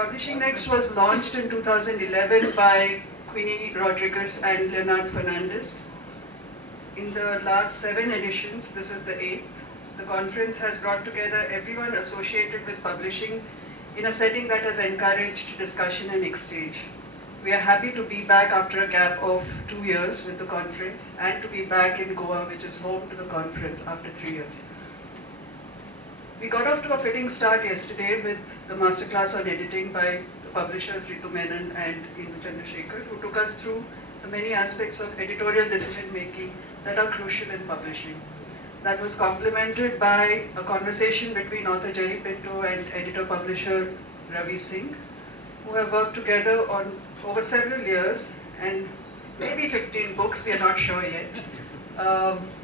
Publishing Next was launched in 2011 by Queenie Rodriguez and Leonard Fernandez. In the last 7 editions, this is the 8th, the conference has brought together everyone associated with publishing in a setting that has encouraged discussion and exchange. We are happy to be back after a gap of 2 years with the conference and to be back in Goa, which is home to the conference after 3 years. We got off to a fitting start yesterday with the masterclass on editing by the publishers Ritu Menon and Indu Chandrasekhar, who took us through the many aspects of editorial decision making that are crucial in publishing. That was complemented by a conversation between author Jerry Pinto and editor-publisher Ravi Singh, who have worked together on over several years and maybe 15 books, we are not sure yet,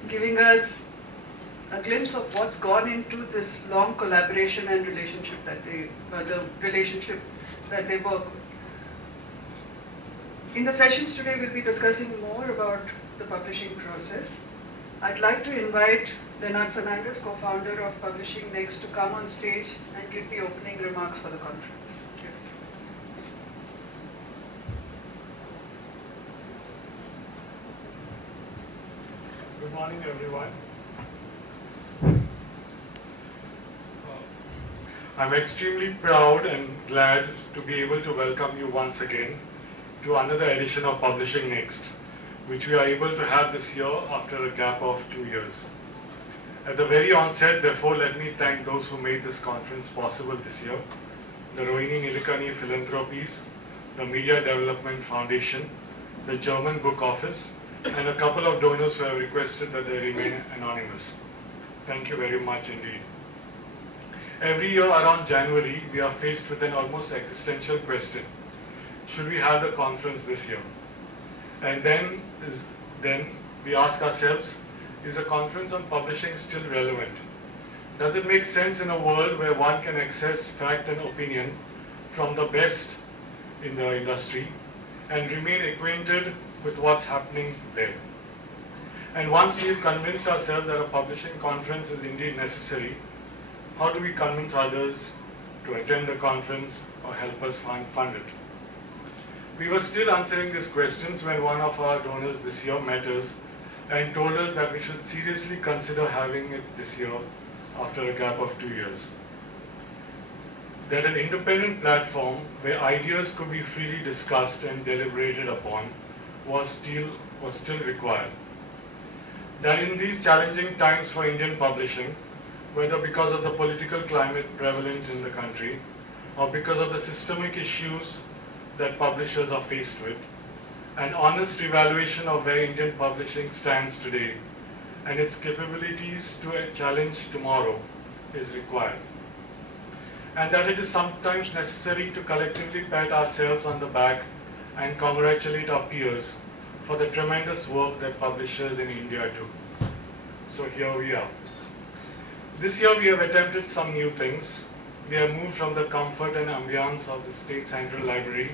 giving us a glimpse of what's gone into this long collaboration and relationship that they work with. In the sessions today, we'll be discussing more about the publishing process. I'd like to invite Leonard Fernandez, co-founder of Publishing Next, to come on stage and give the opening remarks for the conference. Thank you. Good morning, everyone. I'm extremely proud and glad to be able to welcome you once again to another edition of Publishing Next, which we are able to have this year after a gap of 2 years. At the very onset, therefore, let me thank those who made this conference possible this year: the Rohini Nilikani Philanthropies, the Media Development Foundation, the German Book Office, and a couple of donors who have requested that they remain anonymous. Thank you very much indeed. Every year around January, we are faced with an almost existential question: should we have the conference this year? And then we ask ourselves, is a conference on publishing still relevant? Does it make sense in a world where one can access fact and opinion from the best in the industry and remain acquainted with what's happening there? And once we've convinced ourselves that a publishing conference is indeed necessary, how do we convince others to attend the conference or help us fund it? We were still answering these questions when one of our donors this year met us and told us that we should seriously consider having it this year after a gap of 2 years. That an independent platform where ideas could be freely discussed and deliberated upon was still required. That in these challenging times for Indian publishing, whether because of the political climate prevalent in the country or because of the systemic issues that publishers are faced with, an honest evaluation of where Indian publishing stands today and its capabilities to challenge tomorrow is required. And that it is sometimes necessary to collectively pat ourselves on the back and congratulate our peers for the tremendous work that publishers in India do. So here we are. This year we have attempted some new things. We have moved from the comfort and ambience of the State Central Library,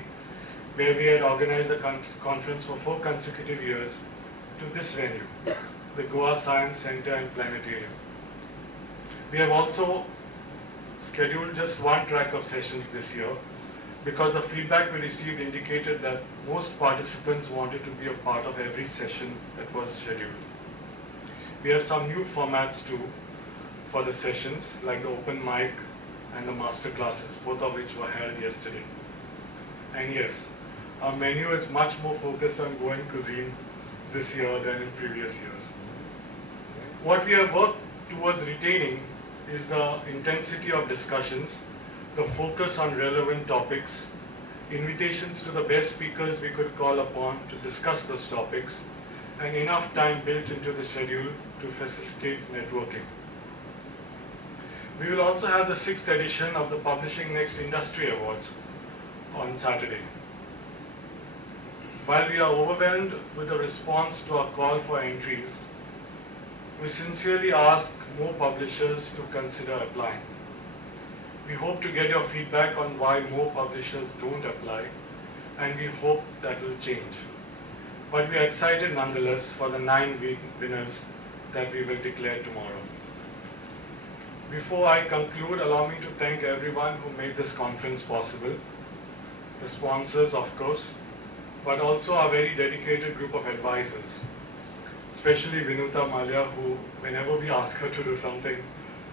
where we had organized a conference for 4 consecutive years, to this venue, the Goa Science Center and Planetarium. We have also scheduled just 1 track of sessions this year because the feedback we received indicated that most participants wanted to be a part of every session that was scheduled. We have some new formats too for the sessions, like the open mic and the master classes, both of which were held yesterday. And yes, our menu is much more focused on Goan cuisine this year than in previous years. What we have worked towards retaining is the intensity of discussions, the focus on relevant topics, invitations to the best speakers we could call upon to discuss those topics, and enough time built into the schedule to facilitate networking. We will also have the 6th edition of the Publishing Next Industry Awards on Saturday. While we are overwhelmed with the response to our call for entries, we sincerely ask more publishers to consider applying. We hope to get your feedback on why more publishers don't apply, and we hope that will change. But we are excited nonetheless for the 9 winners that we will declare tomorrow. Before I conclude, allow me to thank everyone who made this conference possible. the sponsors of course, but also a very dedicated group of advisors, especially Vinuta Malia, who whenever we ask her to do something,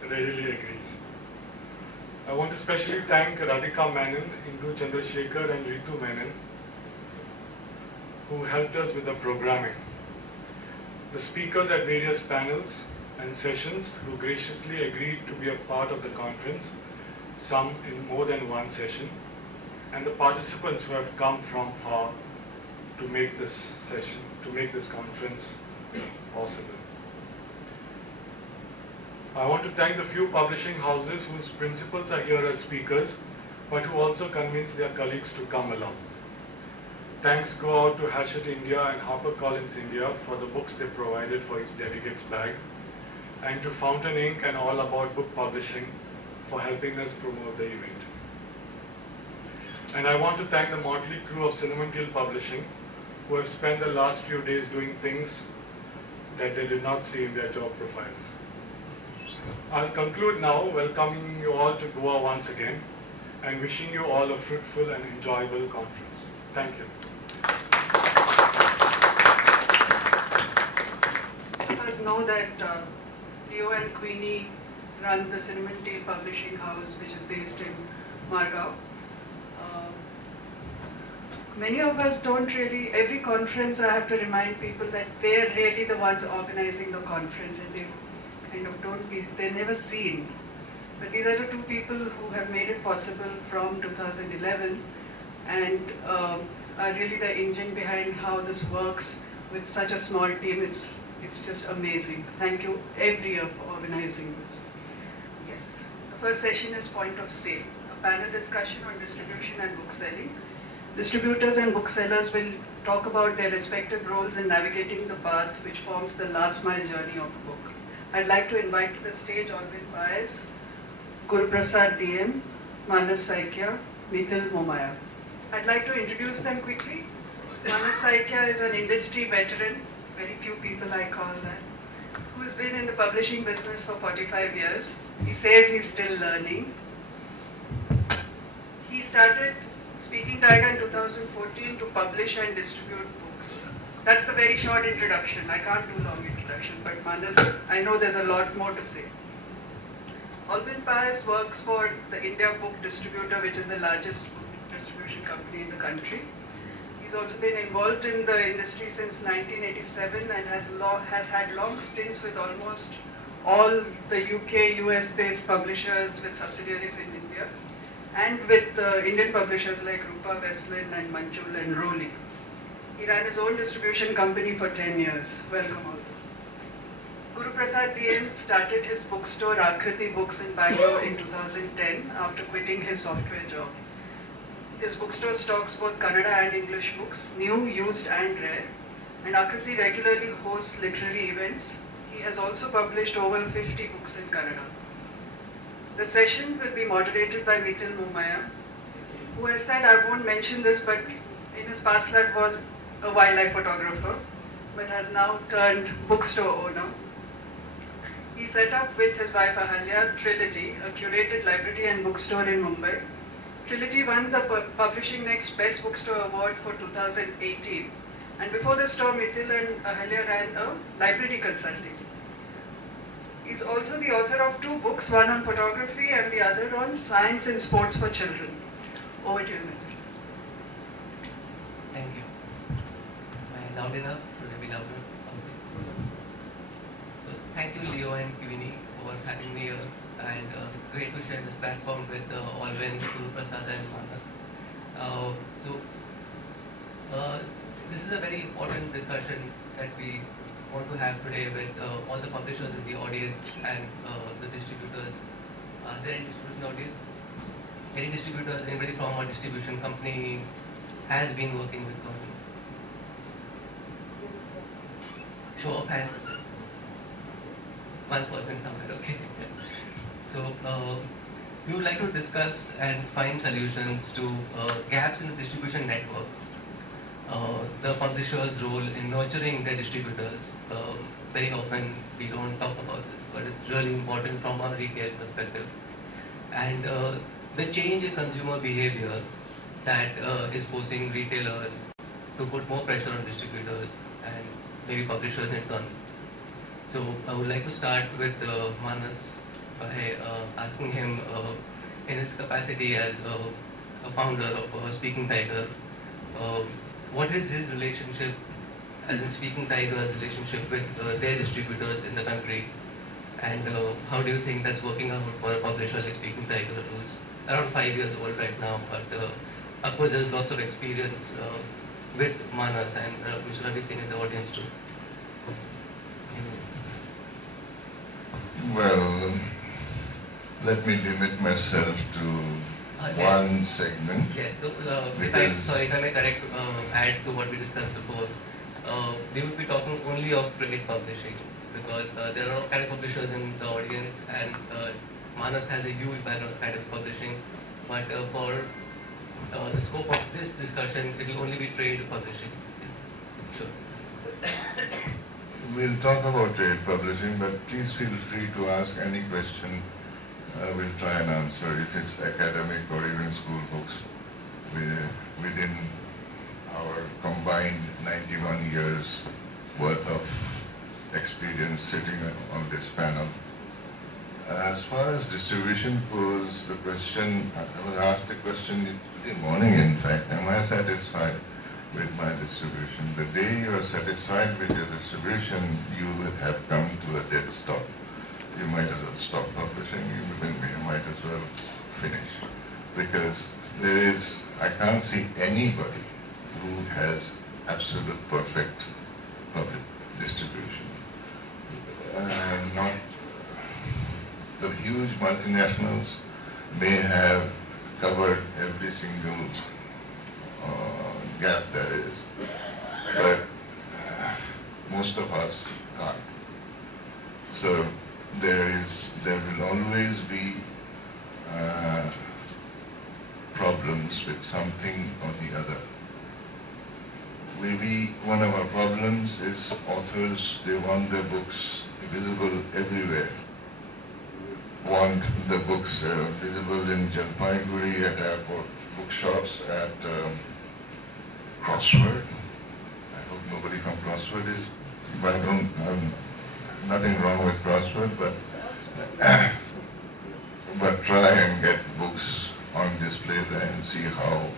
readily agrees. I want to especially thank Radhika Menon, Indu Chandrasekhar and Ritu Menon, who helped us with the programming. The speakers at various panels and sessions who graciously agreed to be a part of the conference, some in more than one session, and the participants who have come from far to make this session, to make this conference possible. I want to thank the few publishing houses whose principals are here as speakers, but who also convinced their colleagues to come along. Thanks go out to Hachette India and HarperCollins India for the books they provided for each delegate's bag, and to Fountain Ink and All About Book Publishing for helping us promote the event. And I want to thank the motley crew of Cinnamon Tail Publishing, who have spent the last few days doing things that they did not see in their job profiles. I'll conclude now, welcoming you all to Goa once again, and wishing you all a fruitful and enjoyable conference. Thank you. Most of us know that Leo and Queenie run the Cinnamon Tail Publishing House, which is based in Margao. Many of us don't really, every conference I have to remind people that they're really the ones organizing the conference, and they kind of they're never seen. But these are the two people who have made it possible from 2011 and are really the engine behind how this works with such a small team. It's just amazing. Thank you every year for organizing this. Yes, the first session is Point of Sale, a panel discussion on distribution and book selling. Distributors and booksellers will talk about their respective roles in navigating the path which forms the last mile journey of a book. I'd like to invite to the stage Alvin Paez, Guru Prasad DM, Manas Saikia, Mithil Momaya. I'd like to introduce them quickly. Manas Saikia is an industry veteran, very few people I call that, who's been in the publishing business for 45 years. He says he's still learning. He started Speaking Tiger in 2014 to publish and distribute books. That's the very short introduction. I can't do long introduction, but Manas, I know there's a lot more to say. Alvin Paez works for the India Book Distributor, which is the largest book distribution company in the country. He's also been involved in the industry since 1987 and has had long stints with almost all the UK, US-based publishers with subsidiaries in India, and with Indian publishers like Rupa Westlin and Manjul and Rowley. He ran his own distribution company for 10 years. Welcome all. Guru Prasad DM started his bookstore Akriti Books in Bangalore in 2010 after quitting his software job. His bookstore stocks both Kannada and English books, new, used and rare, and Akriti regularly hosts literary events. He has also published over 50 books in Kannada. The session will be moderated by Mithil Momaya, who has said, I won't mention this, but in his past life was a wildlife photographer, but has now turned bookstore owner. He set up with his wife Ahalya Trilogy, a curated library and bookstore in Mumbai. Trilogy won the Publishing Next Best Bookstore Award for 2018. And before the store, Mithil and Ahalya ran a library consulting. He's also the author of 2 books, one on photography and the other on science and sports for children. Over to you, Mithil. Thank you. Am I loud enough? Should I be louder? Okay. So, thank you, Leo and Queenie, for having me here. And it's great to share this platform with Alvin, Guru Prasad and Manas. This is a very important discussion that we want to have today with all the publishers in the audience and the distributors. Are there any distribution audience? Any distributors, anybody from a distribution company has been working with company? Show of hands. One person somewhere, okay. So we would like to discuss and find solutions to gaps in the distribution network. The publisher's role in nurturing their distributors. Very often we don't talk about this, but it's really important from a retail perspective. And the change in consumer behavior that is forcing retailers to put more pressure on distributors and maybe publishers in turn. So I would like to start with Manas by asking him in his capacity as a founder of Speaking Tiger, uh, what is his relationship as in Speaking Tiger's relationship with their distributors in the country, and how do you think that's working out for a publisher like Speaking Tiger, who's around 5 years old right now, but of course there's lots of experience with Manas and Mr. Ravi Singh in the audience too. Well, let me limit myself to Yes. one segment. Yes, so Because- if I may correct, add to what we discussed before, we would be talking only of trade publishing because there are all kind of publishers in the audience, and Manas has a huge background in kind of publishing, but for the scope of this discussion, it will only be trade publishing. Yeah. Sure. We'll talk about trade publishing, but please feel free to ask any question. We'll try and answer if it's academic or even school books within our combined 91 years worth of experience sitting on this panel. As far as distribution goes, the question, I was asked a question today morning in fact, am I satisfied with my distribution? The day you are satisfied with your distribution, you will have come to a dead stop. You might as well stop publishing, you might as well finish. Because I can't see anybody who has absolute perfect public distribution. Not the huge multinationals may have covered every single gap there is, but most of us can't. So there will always be problems with something or the other. Maybe one of our problems is authors, they want their books visible everywhere. Want the books visible in Jalpaiguri at airport bookshops, at Crossword. I hope nobody from Crossword is. But nothing wrong with Crossword, but try and get books on display there and see how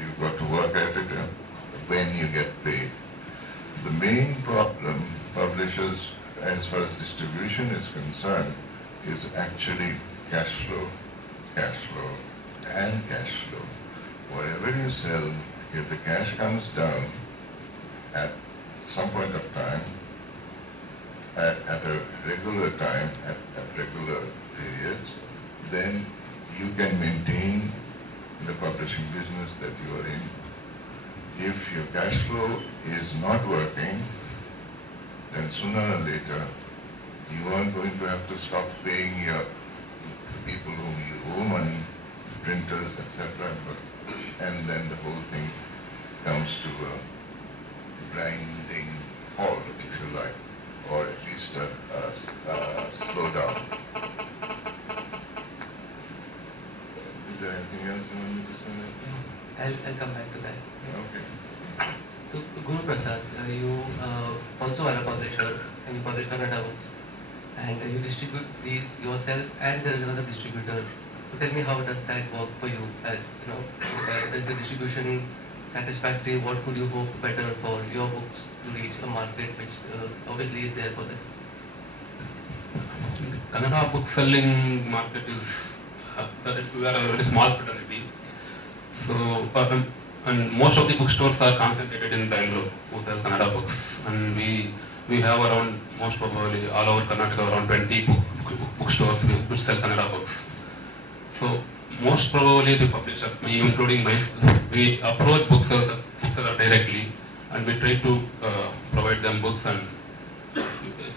you've got to work at it and when you get paid. The main problem publishers, as far as distribution is concerned, is actually cash flow, and cash flow. Whatever you sell, if the cash comes down at some point of time, at a regular time, at regular periods, then you can maintain the publishing business that you are in. If your cash flow is not working, then sooner or later you are going to have to stop paying your people whom you owe money, printers, etc. And then the whole thing comes to a grinding halt, if you like, or at least a slowdown. Is there anything else you want me to say? I'll come back to that. Okay. So, Guru Prasad, you also are a publisher and you publish Kannada books, and you distribute these yourself, and there is another distributor. So tell me, how does that work for you? As you know, is the distribution satisfactory? What could you hope better for your books to reach a market which obviously is there for them? Kannada book selling market is we are a very small fraternity. So and most of the bookstores are concentrated in Bangalore who sell Kannada books, and we have around, most probably all over Karnataka, around 20 bookstores which sell Kannada books. So most probably the publisher, me including myself, we approach bookseller directly, and we try to provide them books, and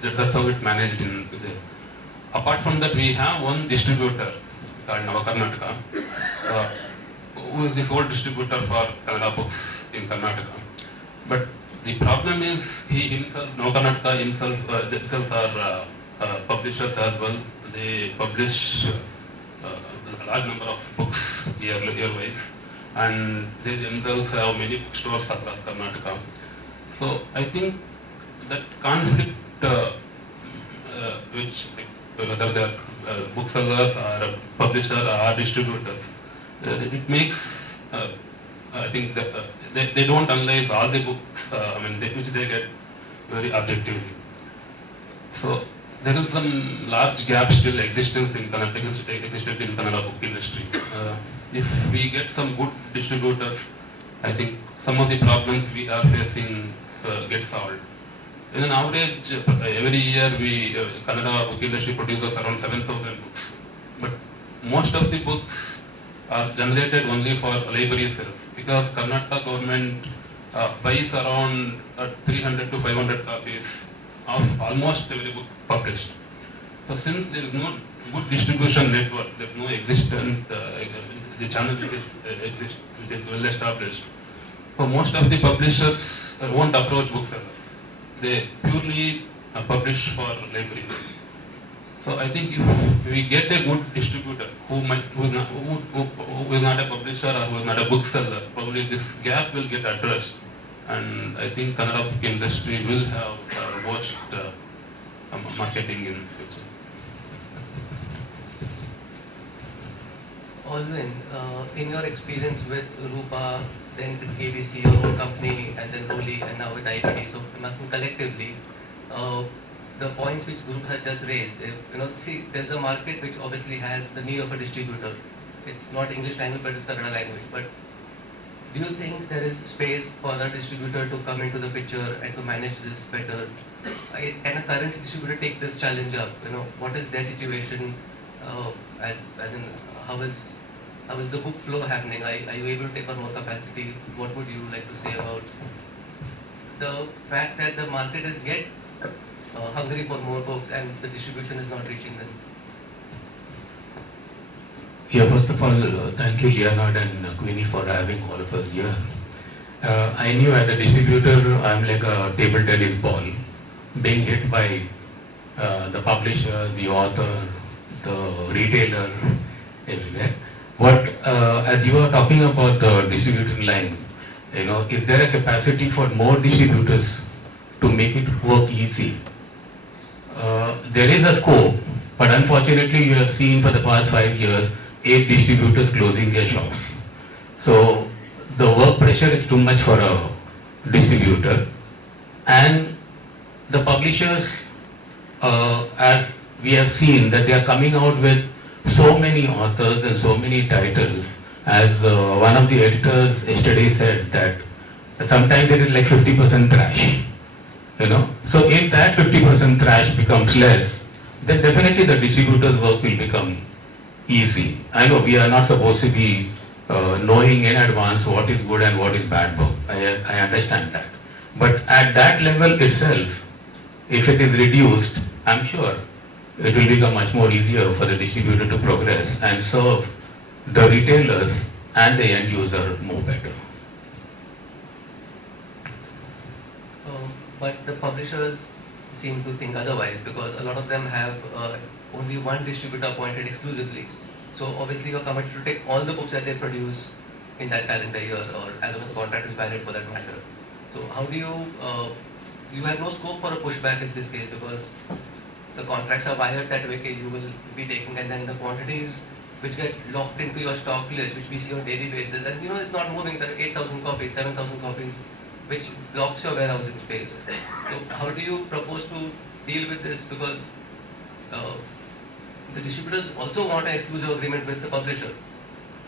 that's how it managed in there. Apart from that, we have one distributor called Navakarnataka, who is the sole distributor for Kannada books in Karnataka. But the problem is he himself, Navakarnataka himself, themselves are publishers as well. They publish a large number of books year-wise, and they themselves have many bookstores across Karnataka. So I think that conflict, which whether they are booksellers or a publisher or distributors, it makes I think that they don't analyze all the books which they get very objectively. So there is some large gap still existed in Kannada book industry. If we get some good distributors, I think some of the problems we are facing get solved. In an average, every year Kannada book industry produces around 7,000 books. But most of the books are generated only for library sales because Karnataka government buys around 300 to 500 copies of almost every book published. So since there is no good distribution network, there is no existent, the channel which is well established. So most of the publishers won't approach booksellers. They purely publish for libraries. So I think if we get a good distributor who is not a publisher or who is not a bookseller, probably this gap will get addressed. And I think Kannada book industry will have watched marketing in future. Alvin, in your experience with Rupa, then with ABC, your own company, and then Roli, and now with IPD, so collectively, the points which Guru has just raised, see, there's a market which obviously has the need of a distributor. It's not English language, but it's Kannada language. But do you think there is space for a distributor to come into the picture and to manage this better? Can a current distributor take this challenge up? What is their situation? As in, how is the book flow happening? Are you able to take on more capacity? What would you like to say about the fact that the market is yet hungry for more books and the distribution is not reaching them? Yeah, first of all, thank you Leonard and Queenie for having all of us here. I knew as a distributor, I'm like a table tennis ball, being hit by the publisher, the author, the retailer, everywhere. But as you were talking about the distributing line, is there a capacity for more distributors to make it work easy? There is a scope, but unfortunately you have seen for the past 5 years, 8 distributors closing their shops. So the work pressure is too much for a distributor, and the publishers, as we have seen, that they are coming out with so many authors and so many titles. As one of the editors yesterday said that sometimes it is like 50% trash. So if that 50% trash becomes less, then definitely the distributor's work will become easy. I know we are not supposed to be knowing in advance what is good and what is bad book. I understand that. But at that level itself, if it is reduced, I'm sure it will become much more easier for the distributor to progress and serve the retailers and the end user more better. But the publishers seem to think otherwise because a lot of them have only one distributor appointed exclusively. So obviously you're committed to take all the books that they produce in that calendar year or as long as the contract is valid for that matter. So how do you have no scope for a pushback in this case because the contracts are wired that way, you will be taking, and then the quantities which get locked into your stock list, which we see on daily basis, and it's not moving. There are 8,000 copies, 7,000 copies, which blocks your warehousing space. So how do you propose to deal with this? Because the distributors also want an exclusive agreement with the publisher,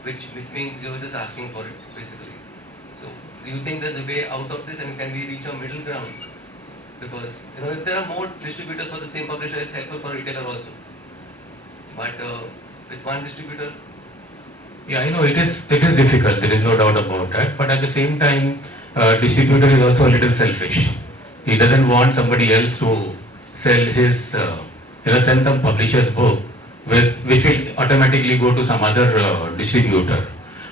which means you're just asking for it basically. So do you think there's a way out of this, and can we reach a middle ground? Because if there are more distributors for the same publisher, it's helpful for a retailer also. But with one distributor, Yeah, I know it is difficult. There is no doubt about that. But at the same time, distributor is also a little selfish. He doesn't want somebody else to sell his, send some publisher's book, which will automatically go to some other distributor.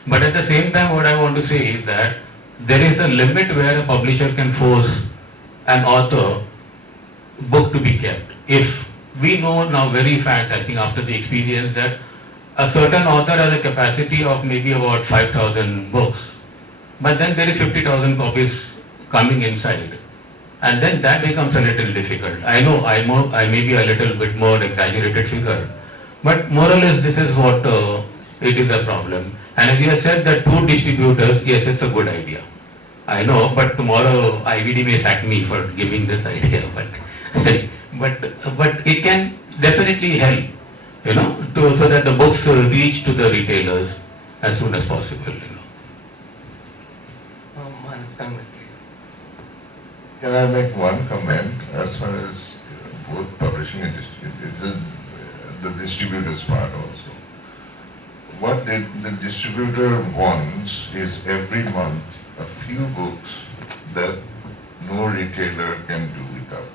But at the same time, what I want to say is that there is a limit where a publisher can force an author book to be kept. If we know now very fact, I think after the experience, that a certain author has a capacity of maybe about 5,000 books, but then there is 50,000 copies coming inside, and then that becomes a little difficult. I know I may be a little bit more exaggerated figure, but more or less this is what it is a problem. And as you have said that 2 distributors, yes, it's a good idea. I know, but tomorrow IVD may sack me for giving this idea, but but it can definitely help, so that the books reach to the retailers as soon as possible. Manas, come back, please. Can I make one comment as far as both publishing and the distributor's part also? What the distributor wants is every month a few books that no retailer can do without.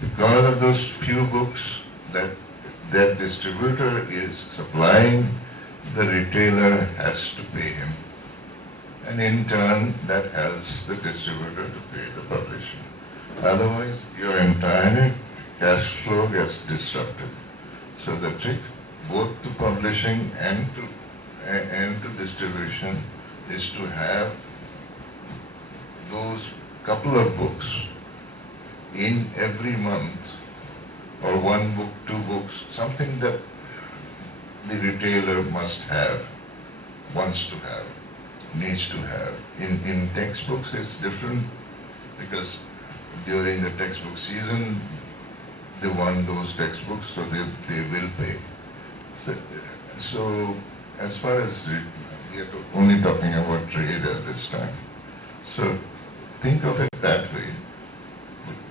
Because of those few books that distributor is supplying, the retailer has to pay him. And in turn, that helps the distributor to pay the publisher. Otherwise, your entire cash flow gets disrupted. So the trick, both to publishing and to distribution, is to have those couple of books in every month, or 1 book, 2 books, something that the retailer must have, wants to have, needs to have. In textbooks it's different, because during the textbook season they want those textbooks, so they will pay. So as far as we are only talking about trade at this time. So think of it that way.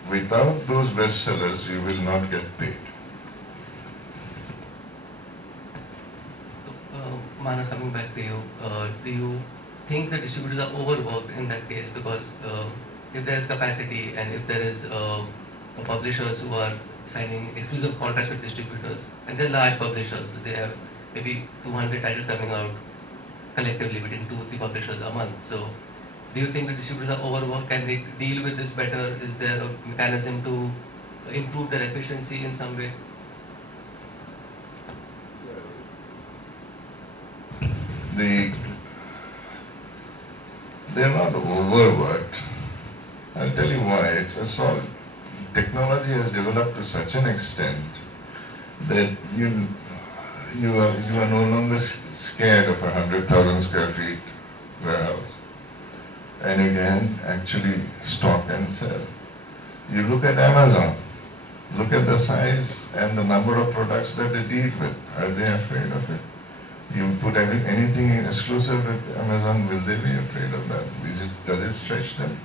Without those bestsellers, you will not get paid. Manas, coming back to you, do you think the distributors are overworked in that case? Because if there is capacity and if there is publishers who are signing exclusive contracts with distributors, and they're large publishers, they have maybe 200 titles coming out collectively between 2-3 publishers a month. So do you think the distributors are overworked? Can they deal with this better? Is there a mechanism to improve their efficiency in some way? They're not overworked. I'll tell you why. It's all technology has developed to such an extent that you are no longer scared of 100,000 square feet warehouse, and you can actually stock and sell. You look at Amazon, look at the size and the number of products that they deal with. Are they afraid of it? You put anything in exclusive with Amazon, will they be afraid of that? Does it stretch them?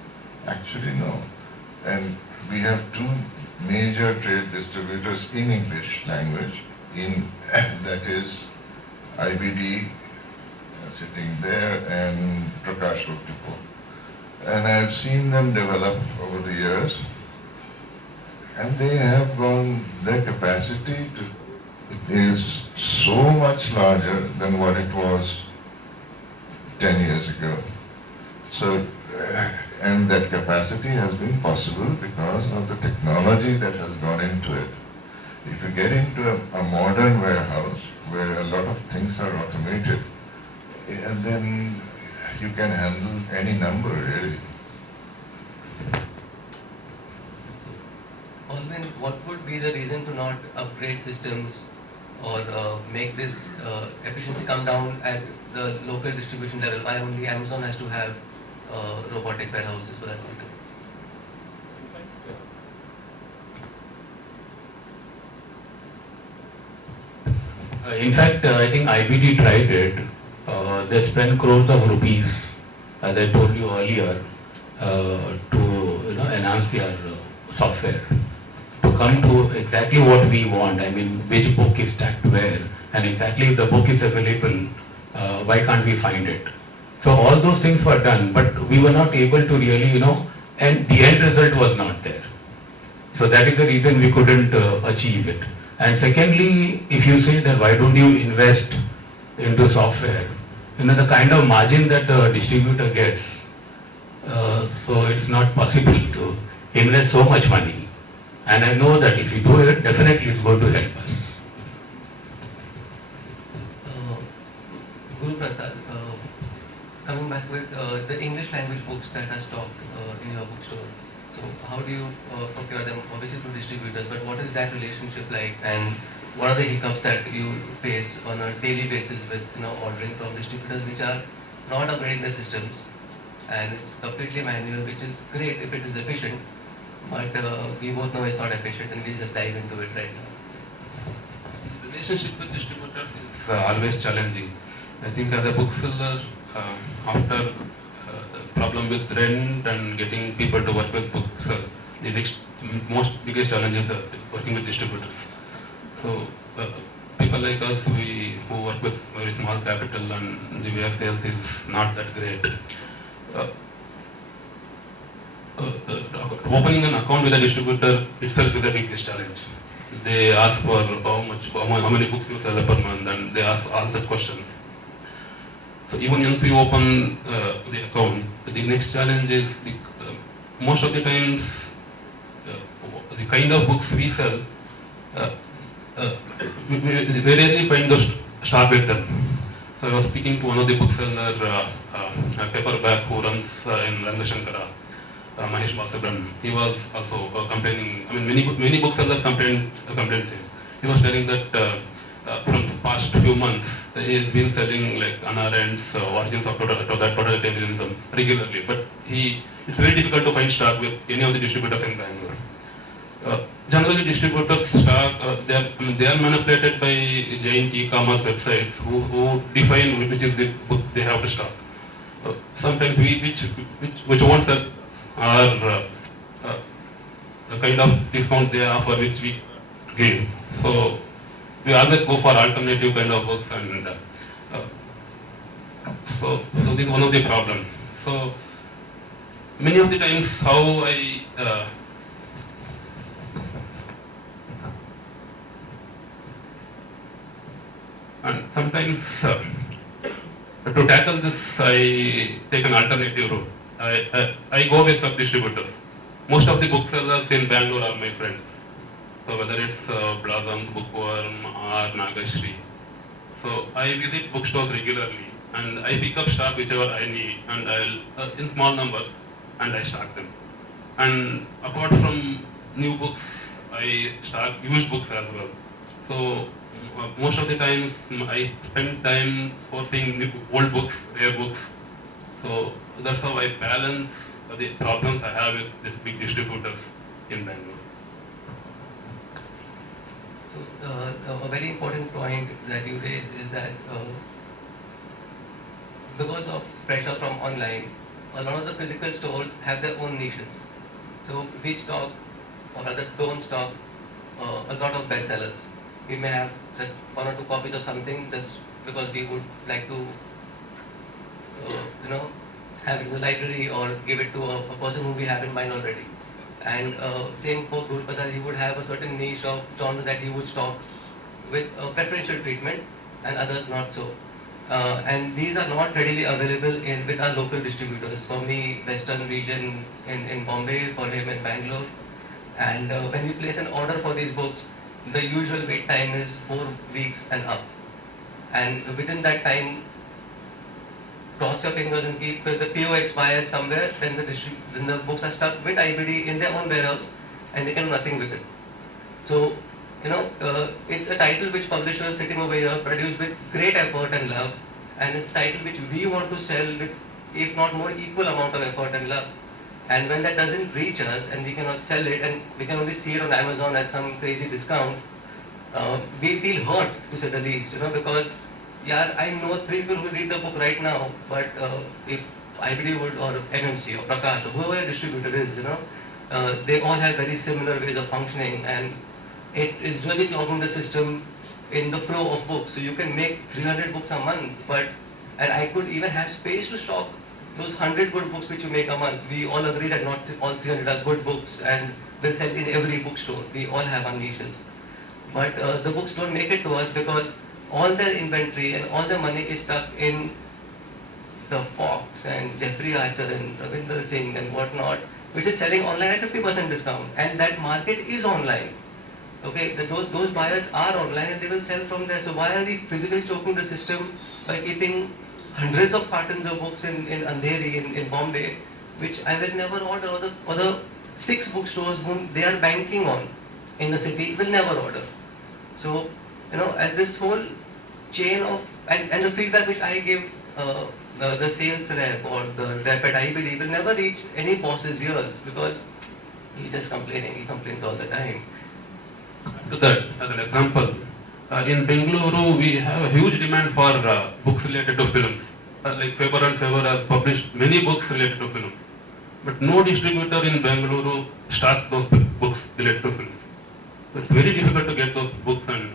Actually, no. And we have 2 major trade distributors in English language, that is IBD sitting there and Prakash Book Depot. And I've seen them develop over the years, and they have grown, their capacity is so much larger than what it was 10 years ago. So, and that capacity has been possible because of the technology that has gone into it. If you get into a modern warehouse where a lot of things are automated, and then you can handle any number really. Alvin, what would be the reason to not upgrade systems or make this efficiency come down at the local distribution level? Why only Amazon has to have robotic warehouses for that matter? In fact, I think IBD tried it. They spent crores of rupees, as I told you earlier, to enhance their software, to come to exactly what we want. I mean, which book is stacked where, and exactly if the book is available, why can't we find it? So all those things were done, but we were not able to really, and the end result was not there. So that is the reason we couldn't achieve it. And secondly, if you say that why don't you invest into software, the kind of margin that the distributor gets, so it's not possible to invest so much money. And I know that if you do it, definitely it's going to help us. Prasad, coming back with the English language books that are stocked in your bookstore. So how do you procure them? Obviously through distributors, but what is that relationship like? And what are the hiccups that you face on a daily basis with ordering from distributors which are not upgrading the systems? And it's completely manual, which is great if it is efficient, but we both know it's not efficient, and we'll just dive into it right now. Relationship with distributors is always challenging. I think as a bookseller, after the problem with rent and getting people to work with books, the most biggest challenge is working with distributors. So people like us, who work with very small capital and the way of sales is not that great. Opening an account with a distributor itself is a biggest challenge. They ask for how many books you sell per month, and they ask all such questions. So even once you open the account, the next challenge is most of the times the kind of books we sell, we rarely find the stock with them. So I was speaking to one of the bookseller, a paperback who runs in Rangashankara, Manish Balsubramanian. He was also complaining. I mean, many booksellers complained him. He was telling that from the past few months, he has been selling like Anna Arendt's Origins of Totalitarianism regularly. But it's very difficult to find stock with any of the distributors in Bangalore. Generally, distributors stock, they are manipulated by giant e-commerce websites who define which is the book they have to stock. Sometimes which won't sell are the kind of discount they offer which we give. So we always go for alternative kind of books, and so this is one of the problems. So many of the times how I and sometimes to tackle this, I take an alternative route. I go with sub-distributors. Most of the booksellers in Bangalore are my friends. So whether it's Blossoms, Bookworm or Nagashri. So I visit bookstores regularly and I pick up stock whichever I need, and I'll in small numbers, and I stock them. And apart from new books, I stock used books as well. So most of the times I spend time sourcing old books, rare books. So that's how I balance the problems I have with these big distributors in Bangalore. So a very important point that you raised is that because of pressure from online, a lot of the physical stores have their own niches. So we stock, or rather don't stock, a lot of bestsellers. We may have just 1 or 2 copies of something just because we would like to, have it in the library or give it to a person who we have in mind already. And same for Guru Prasad, he would have a certain niche of genres that he would stock with preferential treatment, and others not so. And these are not readily available with our local distributors. For me, Western region in Bombay, for him in Bangalore. And when we place an order for these books, the usual wait time is 4 weeks and up. And within that time, cross your fingers and keep, if the PO expires somewhere, then the books are stuck with IBD in their own warehouse and they can do nothing with it. So, it's a title which publishers sitting over here produce with great effort and love, and it's a title which we want to sell with, if not more, equal amount of effort and love. And when that doesn't reach us and we cannot sell it and we can only see it on Amazon at some crazy discount, we feel hurt, to say the least, because I know 3 people who read the book right now, but if IBD would, or MMC or Prakash or whoever a distributor is, they all have very similar ways of functioning, and it is really clogging the system in the flow of books. So you can make 300 books a month, and I could even have space to stock those 100 good books which you make a month. We all agree that not all 300 are good books and they'll sell in every bookstore. We all have our niches. But the books don't make it to us because all their inventory and all their money is stuck in the Fox and Jeffrey Archer and Ravinder Singh and whatnot, which is selling online at 50% discount. And that market is online. Okay, those buyers are online and they will sell from there. So why are we physically choking the system by keeping hundreds of cartons of books in Andheri, in Bombay, which I will never order, or the 6 bookstores whom they are banking on in the city will never order. So, and this whole chain of, and the feedback which I give the sales rep or the rep at IBD will never reach any boss's ears, because he's just complaining, he complains all the time. To that, as an example, in Bengaluru we have a huge demand for books related to films. Like Faber and Faber has published many books related to films, but no distributor in Bengaluru starts those books related to films. So it's very difficult to get those books and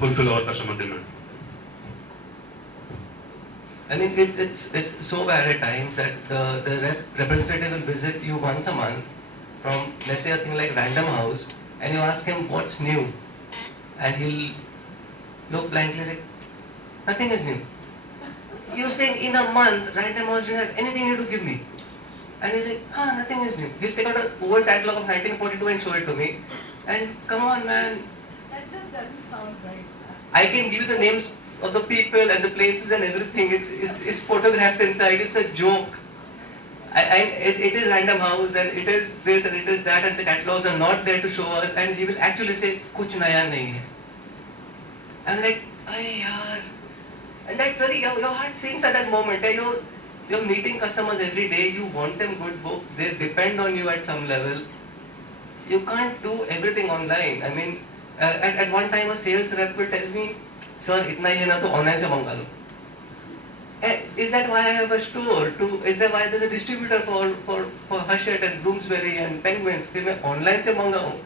fulfill our customer demand. I mean, it's so bad at times that the representative will visit you once a month from, let's say, a thing like Random House, and you ask him what's new, and he'll look blankly like, nothing is new. You're saying in a month, Random House didn't have anything new to give me. And he's like, nothing is new. He'll take out an old catalog of 1942 and show it to me. And come on, man. That just doesn't sound right. I can give you the names of the people and the places and everything. It's photographed inside. It's a joke. It is Random House and it is this and it is that, and the catalogs are not there to show us, and he will actually say, kuch naya nahi hai. I'm like, ay yaar. And that really, your heart sinks at that moment. You're meeting customers every day. You want them good books. They depend on you at some level. You can't do everything online. I mean, at one time a sales rep will tell me, sir, itna hi hai na to online se manga lo. Is that why I have a store? Is that why there's a distributor for Hachette and Bloomsbury and Penguins? फिर मैं online से मंगा हूँ.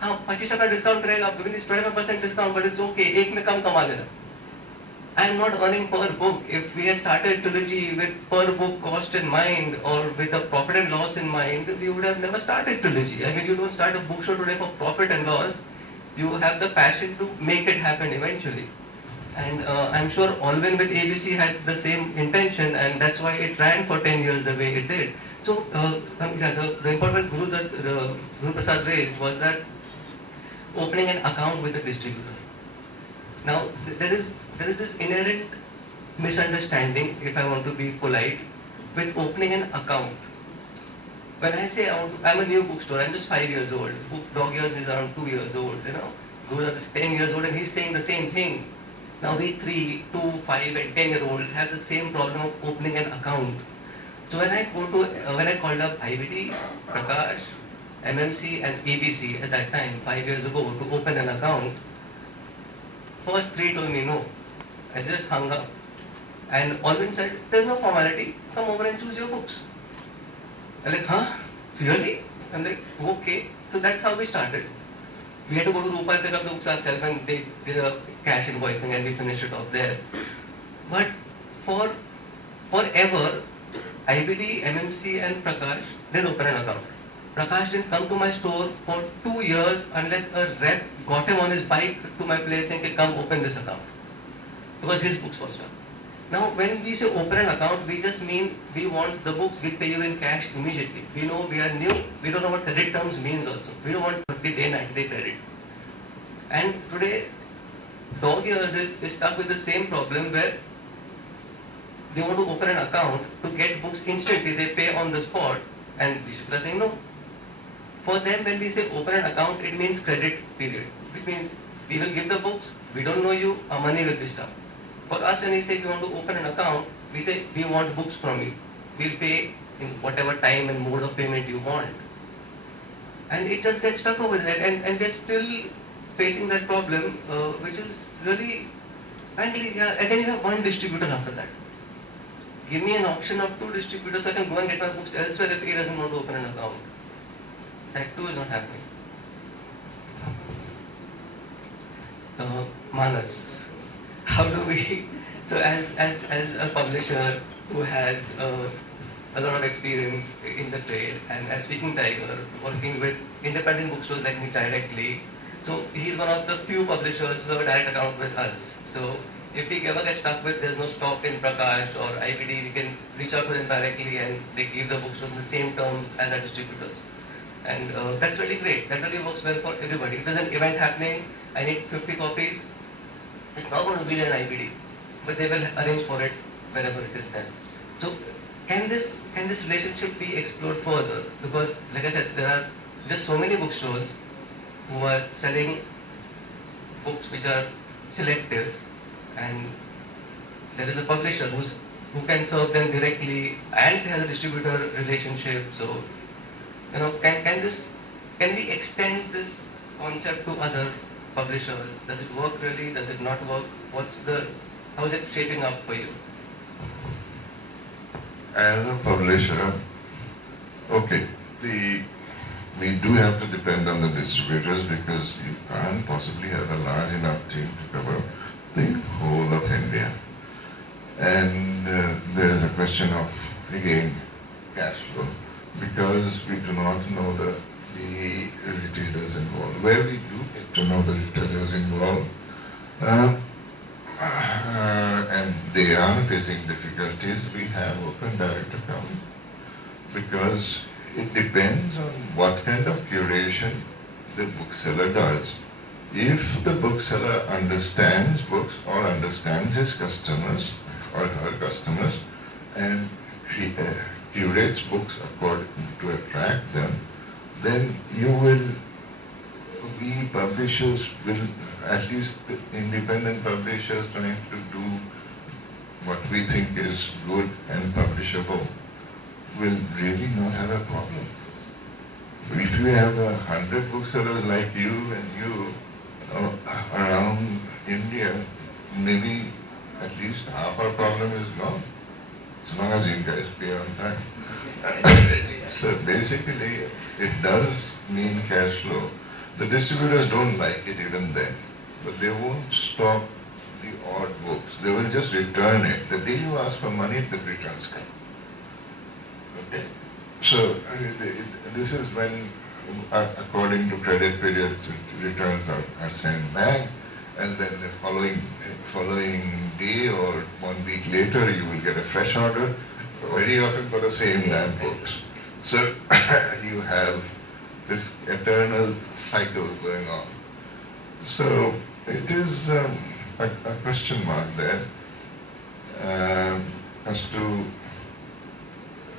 हाँ, 25% discount रहेगा. I'm giving this 25% discount, but it's okay. एक में कम कमा लेना. I'm not earning per book. If we had started Trilogy with per book cost in mind or with a profit and loss in mind, we would have never started Trilogy. I mean, you don't start a bookstore today for profit and loss. You have the passion to make it happen eventually. And I'm sure Allwyn with ABC had the same intention, and that's why it ran for 10 years the way it did. So the important Guru that Guru Prasad raised was that opening an account with a distributor. Now there is this inherent misunderstanding, if I want to be polite, with opening an account. When I say I'm a new bookstore, I'm just 5 years old. Dog Years is around 2 years old, Guru is 10 years old, and he's saying the same thing. Now we 3, 2, 5 and 10-year-olds have the same problem of opening an account. So when I called up IBD, Prakash, MMC and ABC at that time, 5 years ago, to open an account, first 3 told me no. I just hung up. And Allwyn said, there's no formality, come over and choose your books. I'm like, huh? Really? I'm like, okay. So that's how we started. We had to go to Rupa and pick up the books ourselves, and they did a cash invoicing and we finished it off there. But forever, IBD, MMC and Prakash didn't open an account. Prakash didn't come to my store for 2 years unless a rep got him on his bike to my place saying, come open this account. Because his books were stuck. Now when we say open an account, we just mean we want the books, we pay you in cash immediately. We know we are new, we don't know what credit terms means also. We don't want 30-day, 90-day credit. And today, Dog Years is stuck with the same problem where they want to open an account to get books instantly, they pay on the spot, and we are saying no. For them, when we say open an account, it means credit period. It means we will give the books, we don't know you, our money will be stuck. For us, when we say we want to open an account, we say we want books from you. We'll pay in whatever time and mode of payment you want. And it just gets stuck over there, and we're still facing that problem, which is really, frankly, yeah, and then you have one distributor after that. Give me an option of 2 distributors so I can go and get my books elsewhere if he doesn't want to open an account. That too is not happening. Manas, how do we, so as a publisher who has a lot of experience in the trade, and as Speaking Tiger, working with independent bookstores like me directly, so he's one of the few publishers who have a direct account with us. So if we ever get stuck with there's no stock in Prakash or IBD, we can reach out to them directly and they give the bookstores the same terms as our distributors. And that's really great. That really works well for everybody. If there's an event happening, I need 50 copies, it's not going to be there in IBD, but they will arrange for it wherever it is then. So can this relationship be explored further? Because like I said, there are just so many bookstores who are selling books which are selective, and there is a publisher who can serve them directly and has a distributor relationship. So can we extend this concept to other publishers? Does it work really? Does it not work? How is it shaping up for you? As a publisher, okay, we do have to depend on the distributors because you can't possibly have a large enough team to cover the whole of India. And there is a question of, again, cash flow, because we do not know the retailers involved. Where we do get to know the retailers involved, and they are facing difficulties, we have open direct accounts, because it depends on what kind of curation the bookseller does. If the bookseller understands books or understands his customers or her customers and curates books according to attract them, then we publishers will, at least the independent publishers trying to do what we think is good and publishable, will really not have a problem. If you have 100 booksellers like you and you around India, maybe at least half our problem is gone, as long as you guys pay on time. So basically, it does mean cash flow. The distributors don't like it even then, but they won't stop the odd books. They will just return it. The day you ask for money, the returns come. Okay? So this is when, according to credit periods, returns are sent back, and then the following day or 1 week later, you will get a fresh order, very often for the same damn books. So you have this eternal cycle going on. So it is a question mark there as to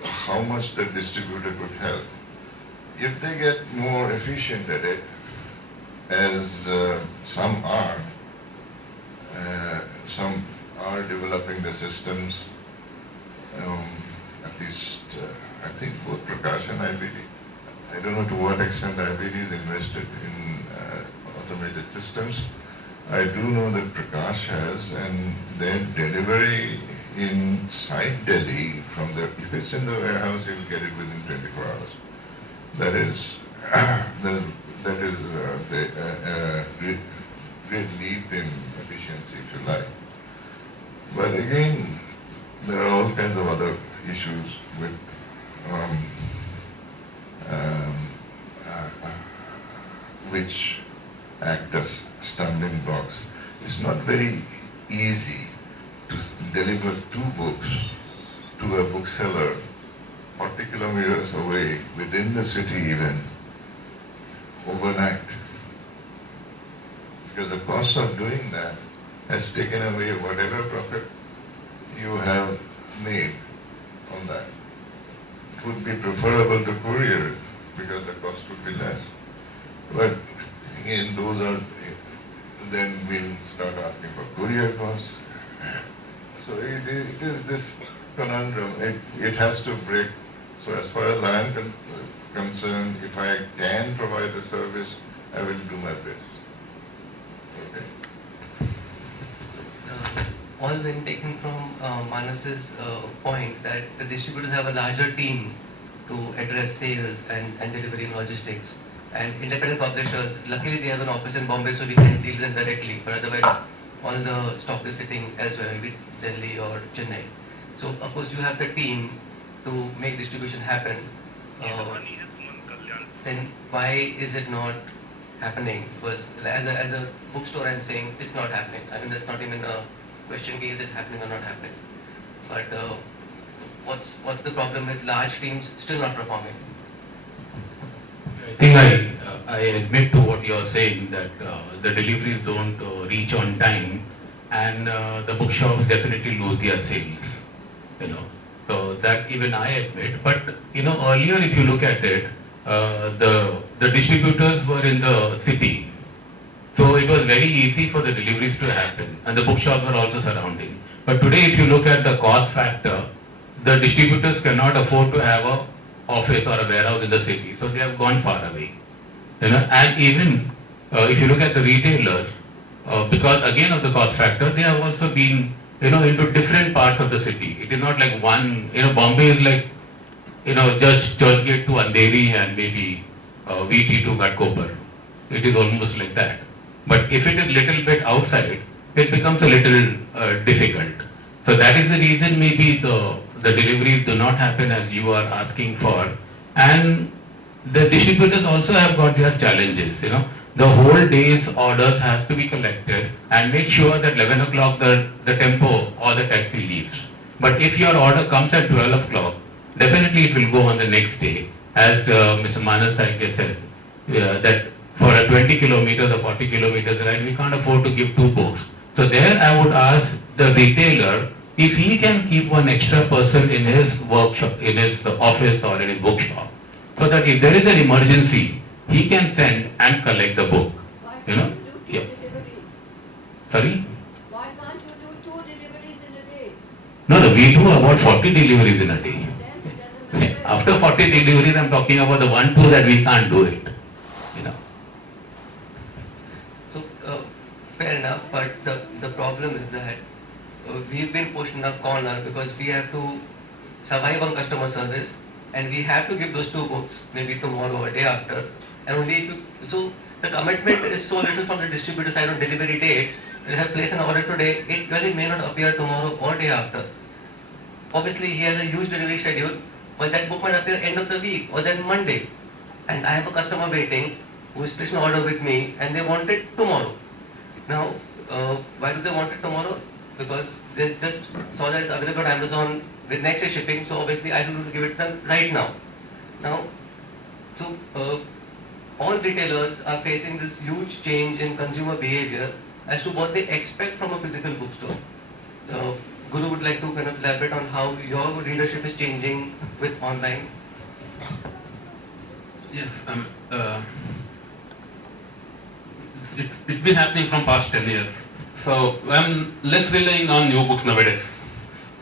how much the distributor could help. If they get more efficient at it, as some are developing the systems, at least I think both Prakash and IBD. I don't know to what extent IBD is invested in automated systems. I do know that Prakash has, and their delivery inside Delhi, if it's in the warehouse, you'll get it within 24 hours. That is a great leap in efficiency, if you like. But again, there are all kinds of other issues with which act as stumbling blocks. It's not very easy to deliver 2 books to a bookseller 40 kilometers away, within the city even, overnight. Because the cost of doing that has taken away whatever profit you have made on that. It would be preferable to courier it because the cost would be less. But again, then we'll start asking for courier costs. So it is this conundrum. It has to break. So as far as I am concerned, if I can provide a service, I will do my best. Okay. All when taken from Manas's point that the distributors have a larger team to address sales and delivery and logistics. And independent publishers, luckily they have an office in Bombay, so we can deal with them directly. But otherwise, all the stock is sitting elsewhere, maybe Delhi or Chennai. So of course you have the team to make distribution happen. Then why is it not happening? Because as a bookstore, I'm saying it's not happening. I mean, that's not even a question: is it happening or not happening? But what's the problem with large teams still not performing? I think I admit to what you're saying, that the deliveries don't reach on time, and the bookshops definitely lose their sales. you know. So that even I admit. But earlier if you look at it, the distributors were in the city, so it was very easy for the deliveries to happen, and the bookshops were also surrounding. But today, if you look at the cost factor, the distributors cannot afford to have a office or a warehouse in the city, so they have gone far away. And even if you look at the retailers, because again of the cost factor, they have also been into different parts of the city. It is not like one. Bombay is like just Churchgate to Andheri and maybe VT to Ghatkopar. It is almost like that. But if it is little bit outside, it becomes a little difficult. So that is the reason maybe the deliveries do not happen as you are asking for. And the distributors also have got their challenges. The whole day's orders has to be collected and make sure that 11 o'clock the tempo or the taxi leaves. But if your order comes at 12 o'clock, definitely it will go on the next day. As Mr. Manas Saike said, that for a 20 kilometers or 40 kilometers ride, we can't afford to give 2 books. So there I would ask the retailer if he can keep one extra person in his workshop, in his office or in his bookshop, so that if there is an emergency, he can send and collect the book. Why You can't know? you do 2 Yeah. deliveries? Sorry? Why can't you do 2 deliveries in a day? No, we do about 40 deliveries in a day. Then it doesn't matter. After 40 deliveries, I'm talking about the 1-2 that we can't do it. So, fair enough, but the problem is that we've been pushed in a corner because we have to survive on customer service and we have to give those 2 books maybe tomorrow or day after. And only if you, so the commitment is so little from the distributor side on delivery date. You have placed an order today, it really may not appear tomorrow or day after. Obviously, he has a huge delivery schedule, but that book might appear end of the week or then Monday. And I have a customer waiting who's placed an order with me and they want it tomorrow. Now, why do they want it tomorrow? Because they just saw that it's available on Amazon with next day shipping, so obviously I should give it to them right now. Now, so all retailers are facing this huge change in consumer behavior as to what they expect from a physical bookstore. Guru would like to kind of elaborate on how your readership is changing with online. Yes, it's been happening from past 10 years. So I'm less relying on new books nowadays.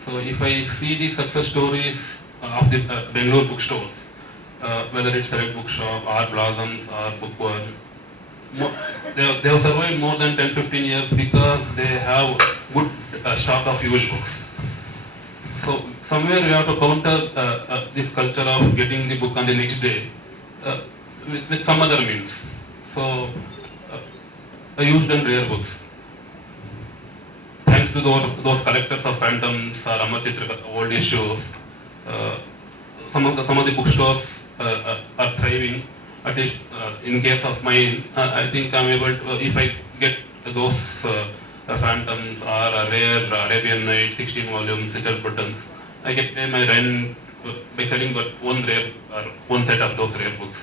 So if I see the success stories of the Bangalore bookstores, whether it's Red Bookshop, or Blossoms, or Bookworm, they have survived more than 10-15 years because they have good stock of used books. So somewhere we have to counter this culture of getting the book on the next day with some other means. So used and rare books. Thanks to those collectors of Phantoms or Amarchitra old issues, some of the bookstores are thriving. At least in case of mine, I think I'm able to, if I get those Phantoms or a rare Arabian Nights, 16 volumes, Richard Burton's, I can pay my rent by selling that one set of those rare books.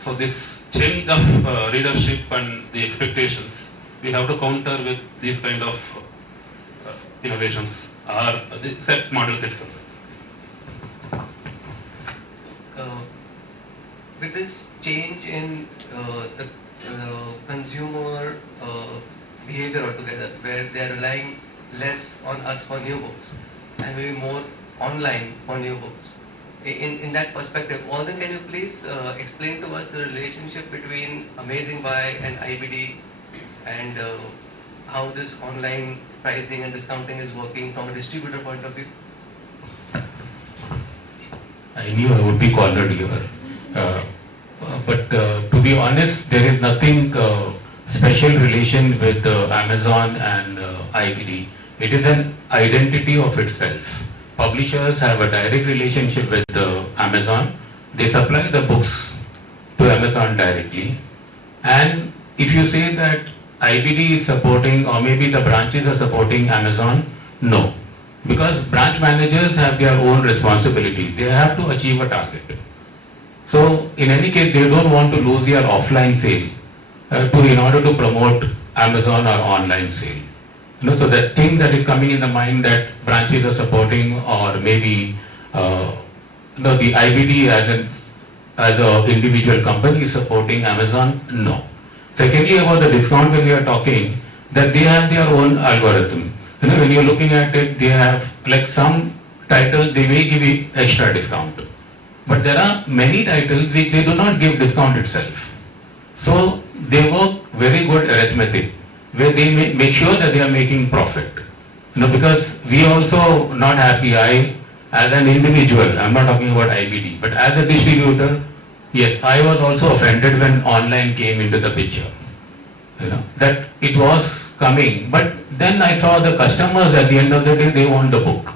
So this change of readership and the expectations, we have to counter with these kind of innovations or the set models itself. With this change in the consumer behavior altogether, where they are relying less on us for new books and maybe more online for new books. In that perspective, Alden, can you please explain to us the relationship between Amazing Buy and IBD and how this online pricing and discounting is working from a distributor point of view? I knew I would be cornered here. But to be honest, there is nothing special relation with Amazon and IBD. It is an identity of itself. Publishers have a direct relationship with Amazon. They supply the books to Amazon directly. And if you say that IBD is supporting, or maybe the branches are supporting Amazon, no. Because branch managers have their own responsibility. They have to achieve a target. So in any case, they don't want to lose their offline sale in order to promote Amazon or online sale. So that thing that is coming in the mind that branches are supporting, or maybe the IBD as a individual company is supporting Amazon, no. Secondly, about the discount, when we are talking, that they have their own algorithm. When you're looking at it, they have like some titles, they may give you extra discount. But there are many titles which they do not give discount itself. So they work very good arithmetic, where they make sure that they are making profit. Because we also not happy. I, as an individual, I'm not talking about IBD, but as a distributor, yes, I was also offended when online came into the picture. That it was coming, but then I saw the customers at the end of the day, they want the book.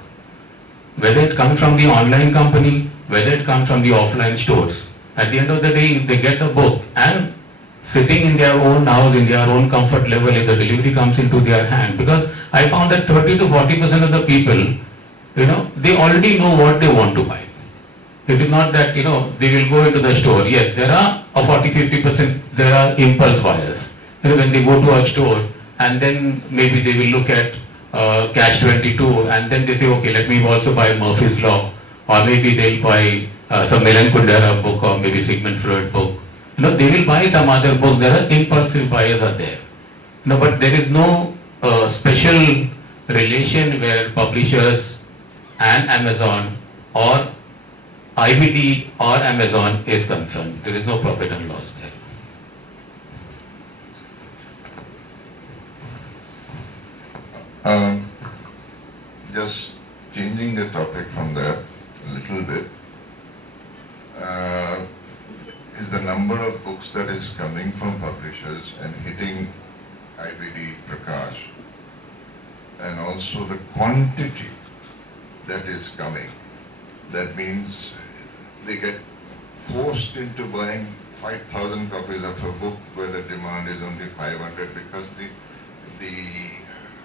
Whether it comes from the online company, whether it comes from the offline stores. At the end of the day, if they get the book and sitting in their own house, in their own comfort level, if the delivery comes into their hand, because I found that 30 to 40% of the people, they already know what they want to buy. It is not that, they will go into the store. Yes, there are a 40-50%, there are impulse buyers. When they go to a store and then maybe they will look at Cash 22 and then they say, okay, let me also buy Murphy's Law, or maybe they'll buy some Milan Kundera book, or maybe Sigmund Freud book. They will buy some other book. There are impulsive buyers are there. But there is no special relation where publishers and Amazon or IBD or Amazon is concerned. There is no profit and loss there. Just changing the topic from there a little bit, is the number of books that is coming from publishers and hitting IBD Prakash, and also the quantity that is coming. That means they get forced into buying 5,000 copies of a book where the demand is only 500 because the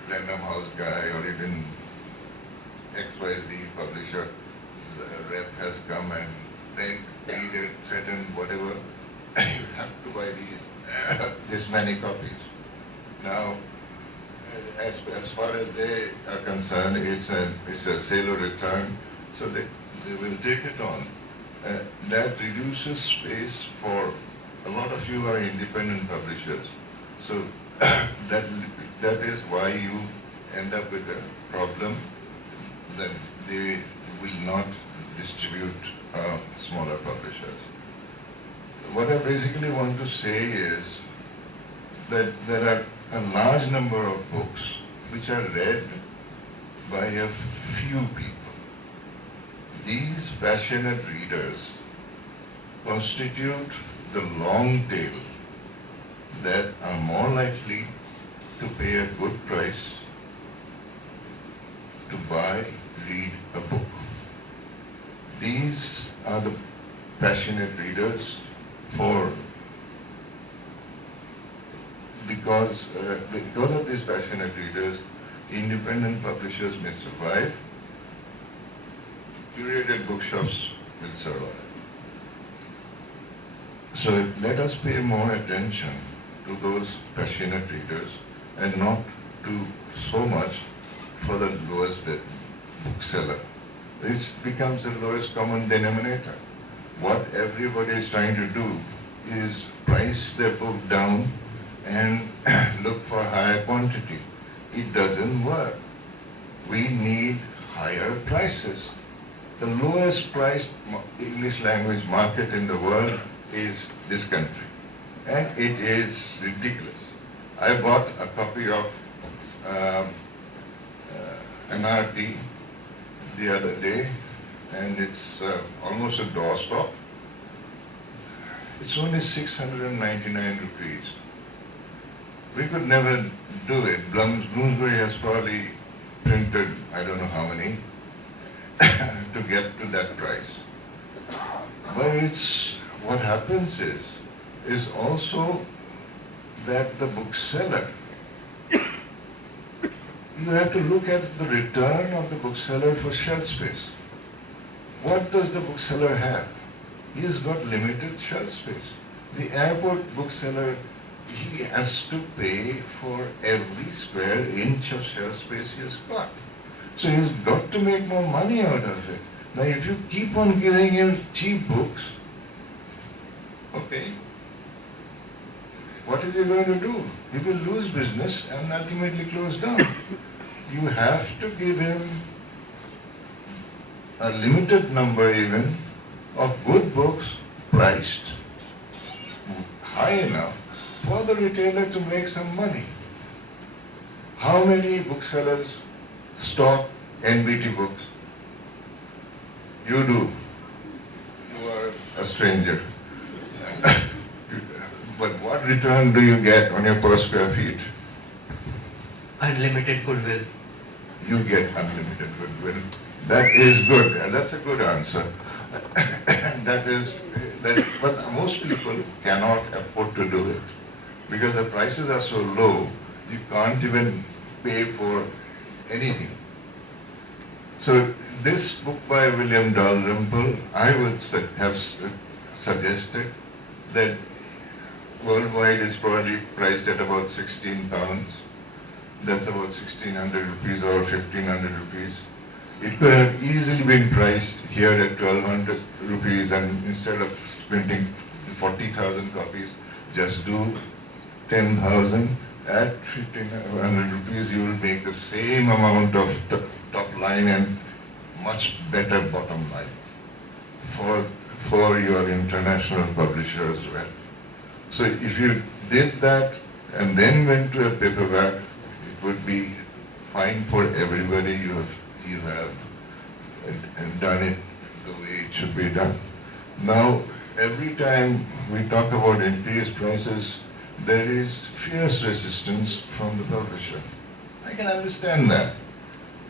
Random House guy or even XYZ publisher rep has come and then pleaded, threatened, whatever, you have to buy this many copies. Now, as far as they are concerned, it's a sale or return, so they will take it on. That reduces space for a lot of you are independent publishers. So that is why you end up with a problem that they will not distribute smaller publishers. What I basically want to say is that there are a large number of books which are read by a few people. These passionate readers constitute the long tail that are more likely to pay a good price to read a book. These are the passionate readers because of these passionate readers, independent publishers may survive, curated bookshops will survive. So let us pay more attention to those passionate readers and not do so much for the lowest bookseller. This becomes the lowest common denominator. What everybody is trying to do is price their book down and look for higher quantity. It doesn't work. We need higher prices. The lowest priced English language market in the world is this country. And it is ridiculous. I bought a copy of NRT the other day, and it's almost a doorstop. It's only 699 rupees. We could never do it. Bloomsbury has probably printed, I don't know how many, to get to that price. But what happens is also that the bookseller, you have to look at the return of the bookseller for shelf space. What does the bookseller have? He's got limited shelf space. The airport bookseller he has to pay for every square inch of shelf space he has got. So he's got to make more money out of it. Now if you keep on giving him cheap books, okay, what is he going to do? He will lose business and ultimately close down. You have to give him a limited number even of good books priced high enough for the retailer to make some money. How many booksellers stock NBT books? You do. You are a stranger. But what return do you get on your per square feet? Unlimited goodwill. You get unlimited goodwill. That is good, and that's a good answer. But most people cannot afford to do it because the prices are so low, you can't even pay for anything. So this book by William Dalrymple, I would have suggested that worldwide is probably priced at about 16 pounds. That's about 1600 rupees or 1500 rupees. It could have easily been priced here at 1200 rupees, and instead of printing 40,000 copies, just do 10,000 at 1500 rupees. You will make the same amount of top line and much better bottom line for your international publisher as well. So if you did that and then went to a paperback, it would be fine for everybody. You have done it the way it should be done. Now, every time we talk about increased prices, there is fierce resistance from the publisher. I can understand that.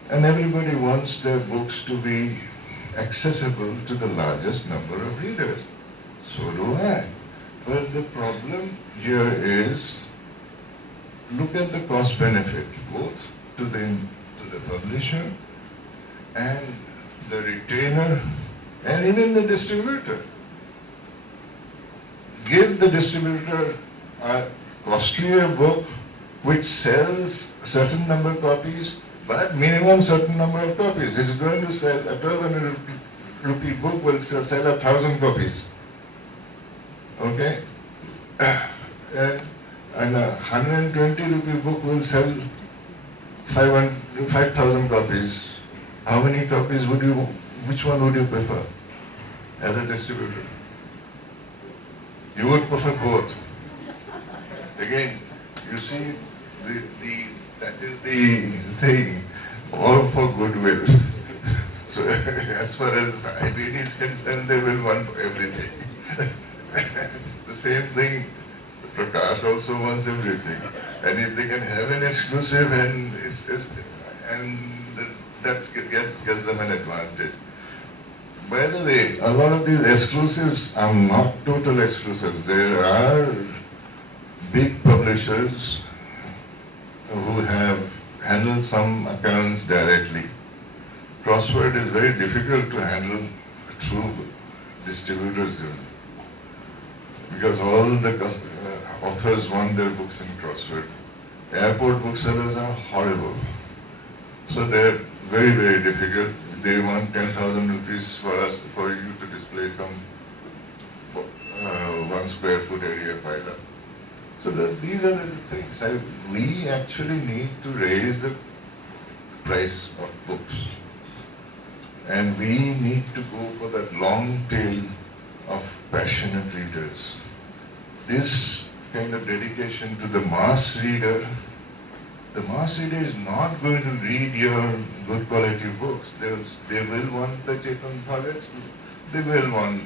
And everybody wants their books to be accessible to the largest number of readers. So do I. But the problem here is, look at the cost benefit, both to the publisher and the retailer and even the distributor. Give the distributor a costlier book which sells a certain number of copies, but minimum certain number of copies. It's going to sell, a 1200 rupee book will sell 1,000 copies. Okay? And a 120 rupee book will sell 5,000 copies. How many copies which one would you prefer as a distributor? You would prefer both. Again, you see, that is the thing, all for goodwill. So as far as IBD is concerned, they will want everything. The same thing, Prakash also wants everything. And if they can have an exclusive and that gives them an advantage. By the way, a lot of these exclusives are not total exclusives. There are big publishers who have handled some accounts directly. Crossword is very difficult to handle through distributors because all the authors want their books in Crossword. Airport booksellers are horrible. So they're very, very difficult. They want 10,000 rupees for you to display some 1 square foot area pile-up. So these are the things. We actually need to raise the price of books. And we need to go for that long tail of passionate readers. This kind of dedication to the mass reader, the mass reader is not going to read your good quality books. They will want the Chetan Bhagats, they will want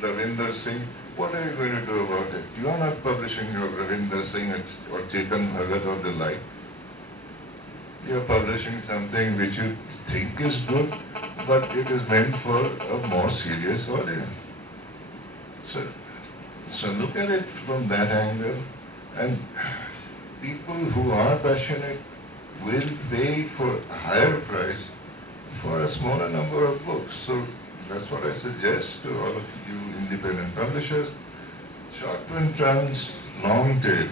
Ravinder Singh. What are you going to do about it? You are not publishing your Ravinder Singh or Chetan Bhagat or the like. You are publishing something which you think is good, but it is meant for a more serious audience. So look at it from that angle, and people who are passionate will pay for a higher price for a smaller number of books. So that's what I suggest to all of you independent publishers. Short print runs long tail.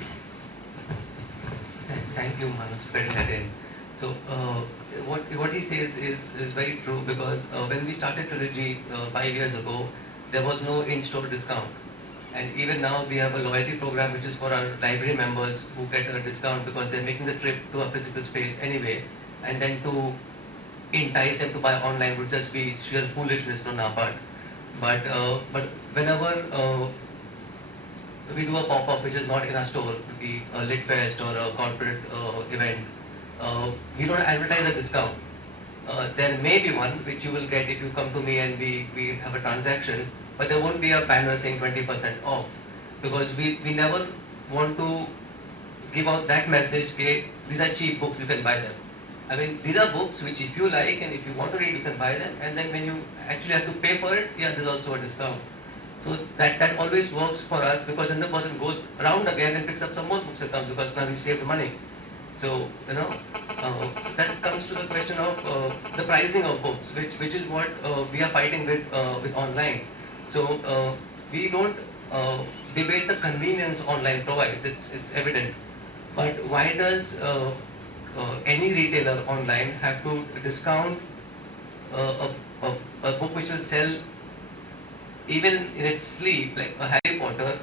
Thank you, Manus, for getting that in. So, what he says is very true, because when we started Trilogy 5 years ago, there was no in-store discount. And even now we have a loyalty program which is for our library members who get a discount because they're making the trip to a physical space anyway. And then to entice them to buy online would just be sheer foolishness on our part. But whenever we do a pop-up which is not in our store, to be a lit fest or a corporate event, we don't advertise a discount. There may be one which you will get if you come to me and we have a transaction, but there won't be a banner saying 20% off, because we never want to give out that message, okay, these are cheap books, you can buy them. I mean, these are books which if you like and if you want to read, you can buy them, and then when you actually have to pay for it, yeah, there's also a discount. So that always works for us, because then the person goes around again and picks up some more books with them, because now he saved money. So, that comes to the question of the pricing of books, which is what we are fighting with online. So, we don't debate the convenience online provides, it's evident. But why does any retailer online have to discount a book which will sell even in its sleep, like a Harry Potter,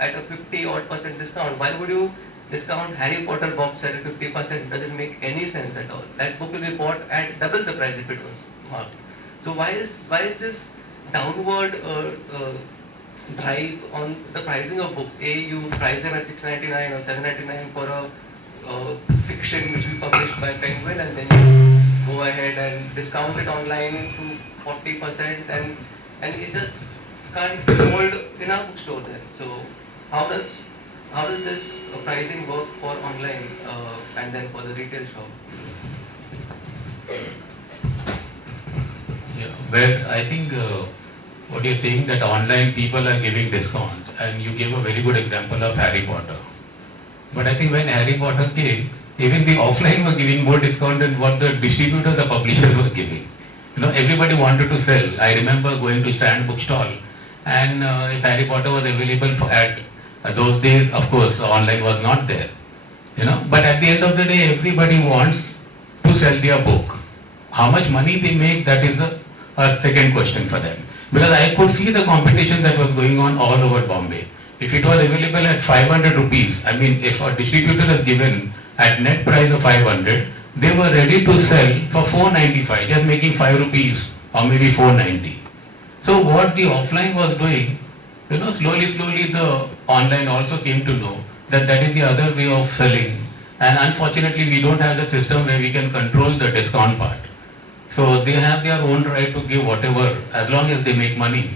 at a 50% discount? Why would you discount Harry Potter box set at 50%? Doesn't make any sense at all. That book will be bought at double the price if it was marked. So why is this downward drive on the pricing of books? You price them at $6.99 or $7.99 for a fiction which will be published by Penguin, and then you go ahead and discount it online to 40%, and it just can't be sold in our bookstore then. So how does this pricing work for online and then for the retail shop? Yeah, well, I think what you're saying, that online people are giving discount, and you gave a very good example of Harry Potter. But I think when Harry Potter came, even the offline were giving more discount than what the distributors, the publishers were giving. Everybody wanted to sell. I remember going to Strand bookstall, and if Harry Potter was available at those days, of course, online was not there. But at the end of the day, everybody wants to sell their book. How much money they make, that is a second question for them. Because I could see the competition that was going on all over Bombay. If it was available at 500 rupees, I mean, if a distributor has given at net price of 500, they were ready to sell for 495, just making 5 rupees or maybe 490. So what the offline was doing, slowly the online also came to know that that is the other way of selling. And unfortunately, we don't have the system where we can control the discount part. So they have their own right to give whatever, as long as they make money.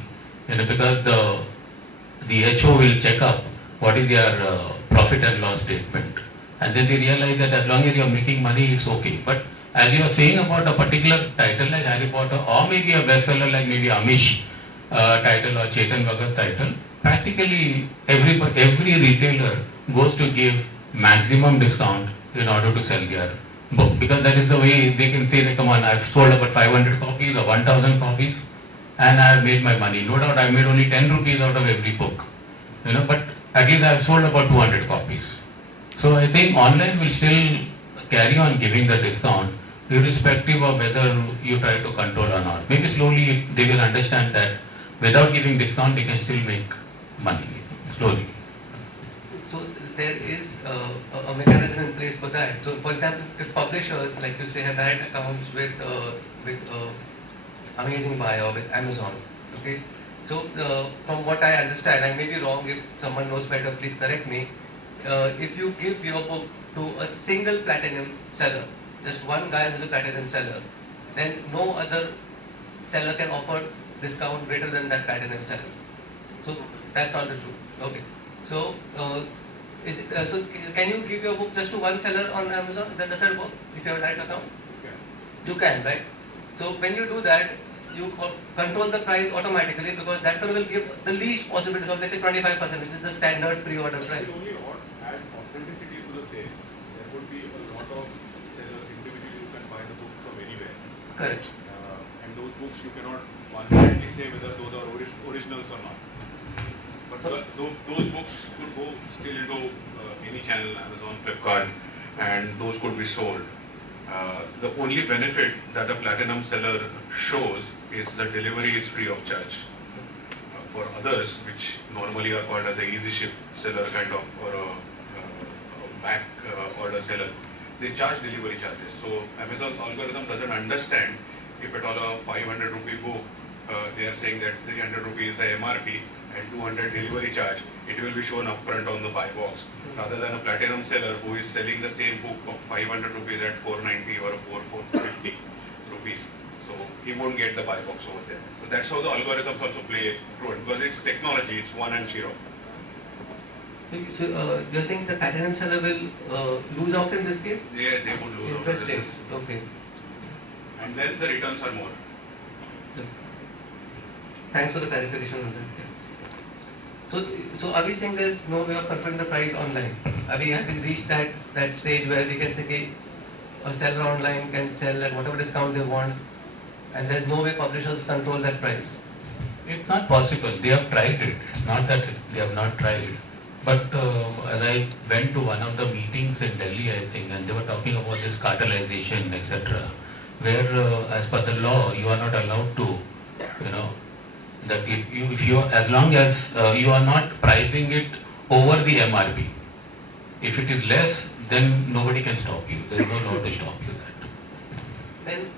Because the HO will check up what is their profit and loss statement. And then they realize that as long as you are making money, it's okay. But as you are saying about a particular title like Harry Potter, or maybe a bestseller like maybe Amish title or Chetan Bhagat title, practically every retailer goes to give maximum discount in order to sell their book. Because that is the way they can say, come on, I've sold about 500 copies or 1000 copies and I've made my money. No doubt I've made only 10 rupees out of every book. But at least I've sold about 200 copies. So I think online will still carry on giving the discount, irrespective of whether you try to control or not. Maybe slowly they will understand that without giving discount they can still make money, slowly. So there is a mechanism in place for that. So for example, if publishers, like you say, have direct accounts with Amazing Buy or with Amazon, okay? So from what I understand, I may be wrong, if someone knows better, please correct me. If you give your book to a single platinum seller, just one guy who's a platinum seller, then no other seller can offer discount greater than that platinum seller. So that's not the truth. Okay. So so can you give your book just to one seller on Amazon? Does that work if you have a direct account? You can, right? So when you do that, you control the price automatically, because that one will give the least possible discount, let's say 25%, which is the standard pre-order price. Only add authenticity to the sale. There would be a lot of sellers individually who can buy the book from anywhere. Correct. And those books you cannot confidently say whether those are originals or not. But those books could go still into any channel, Amazon, Flipkart, and those could be sold. The only benefit that a platinum seller shows is the delivery is free of charge. For others, which normally are called as a easy ship seller kind of, or a back order seller, they charge delivery charges. So Amazon's algorithm doesn't understand if at all a 500 rupee book, they are saying that 300 rupees is the MRP and 200 delivery charge, it will be shown upfront on the buy box. Rather than a platinum seller who is selling the same book of 500 rupees at 490 or 450 rupees. So he won't get the buy box over there. So that's how the algorithms also play through it, because it's technology, it's 1 and 0. So you're saying the platinum seller will lose out in this case? They would lose out on Interesting. this. Okay. And then the returns are more. Thanks for the clarification on that. So are we saying there's no way of controlling the price online? Have we reached that stage where we can say कि a seller online can sell at whatever discount they want, and there's no way publishers control that price? It's not possible. They have tried it. It's not that they have not tried. But as I went to one of the meetings in Delhi, I think, and they were talking about this cartelization, etc., where as per the law, you are not allowed to, that if you as long as you are not pricing it over the MRP. If it is less, then nobody can stop you. There is no law to stop you that. Then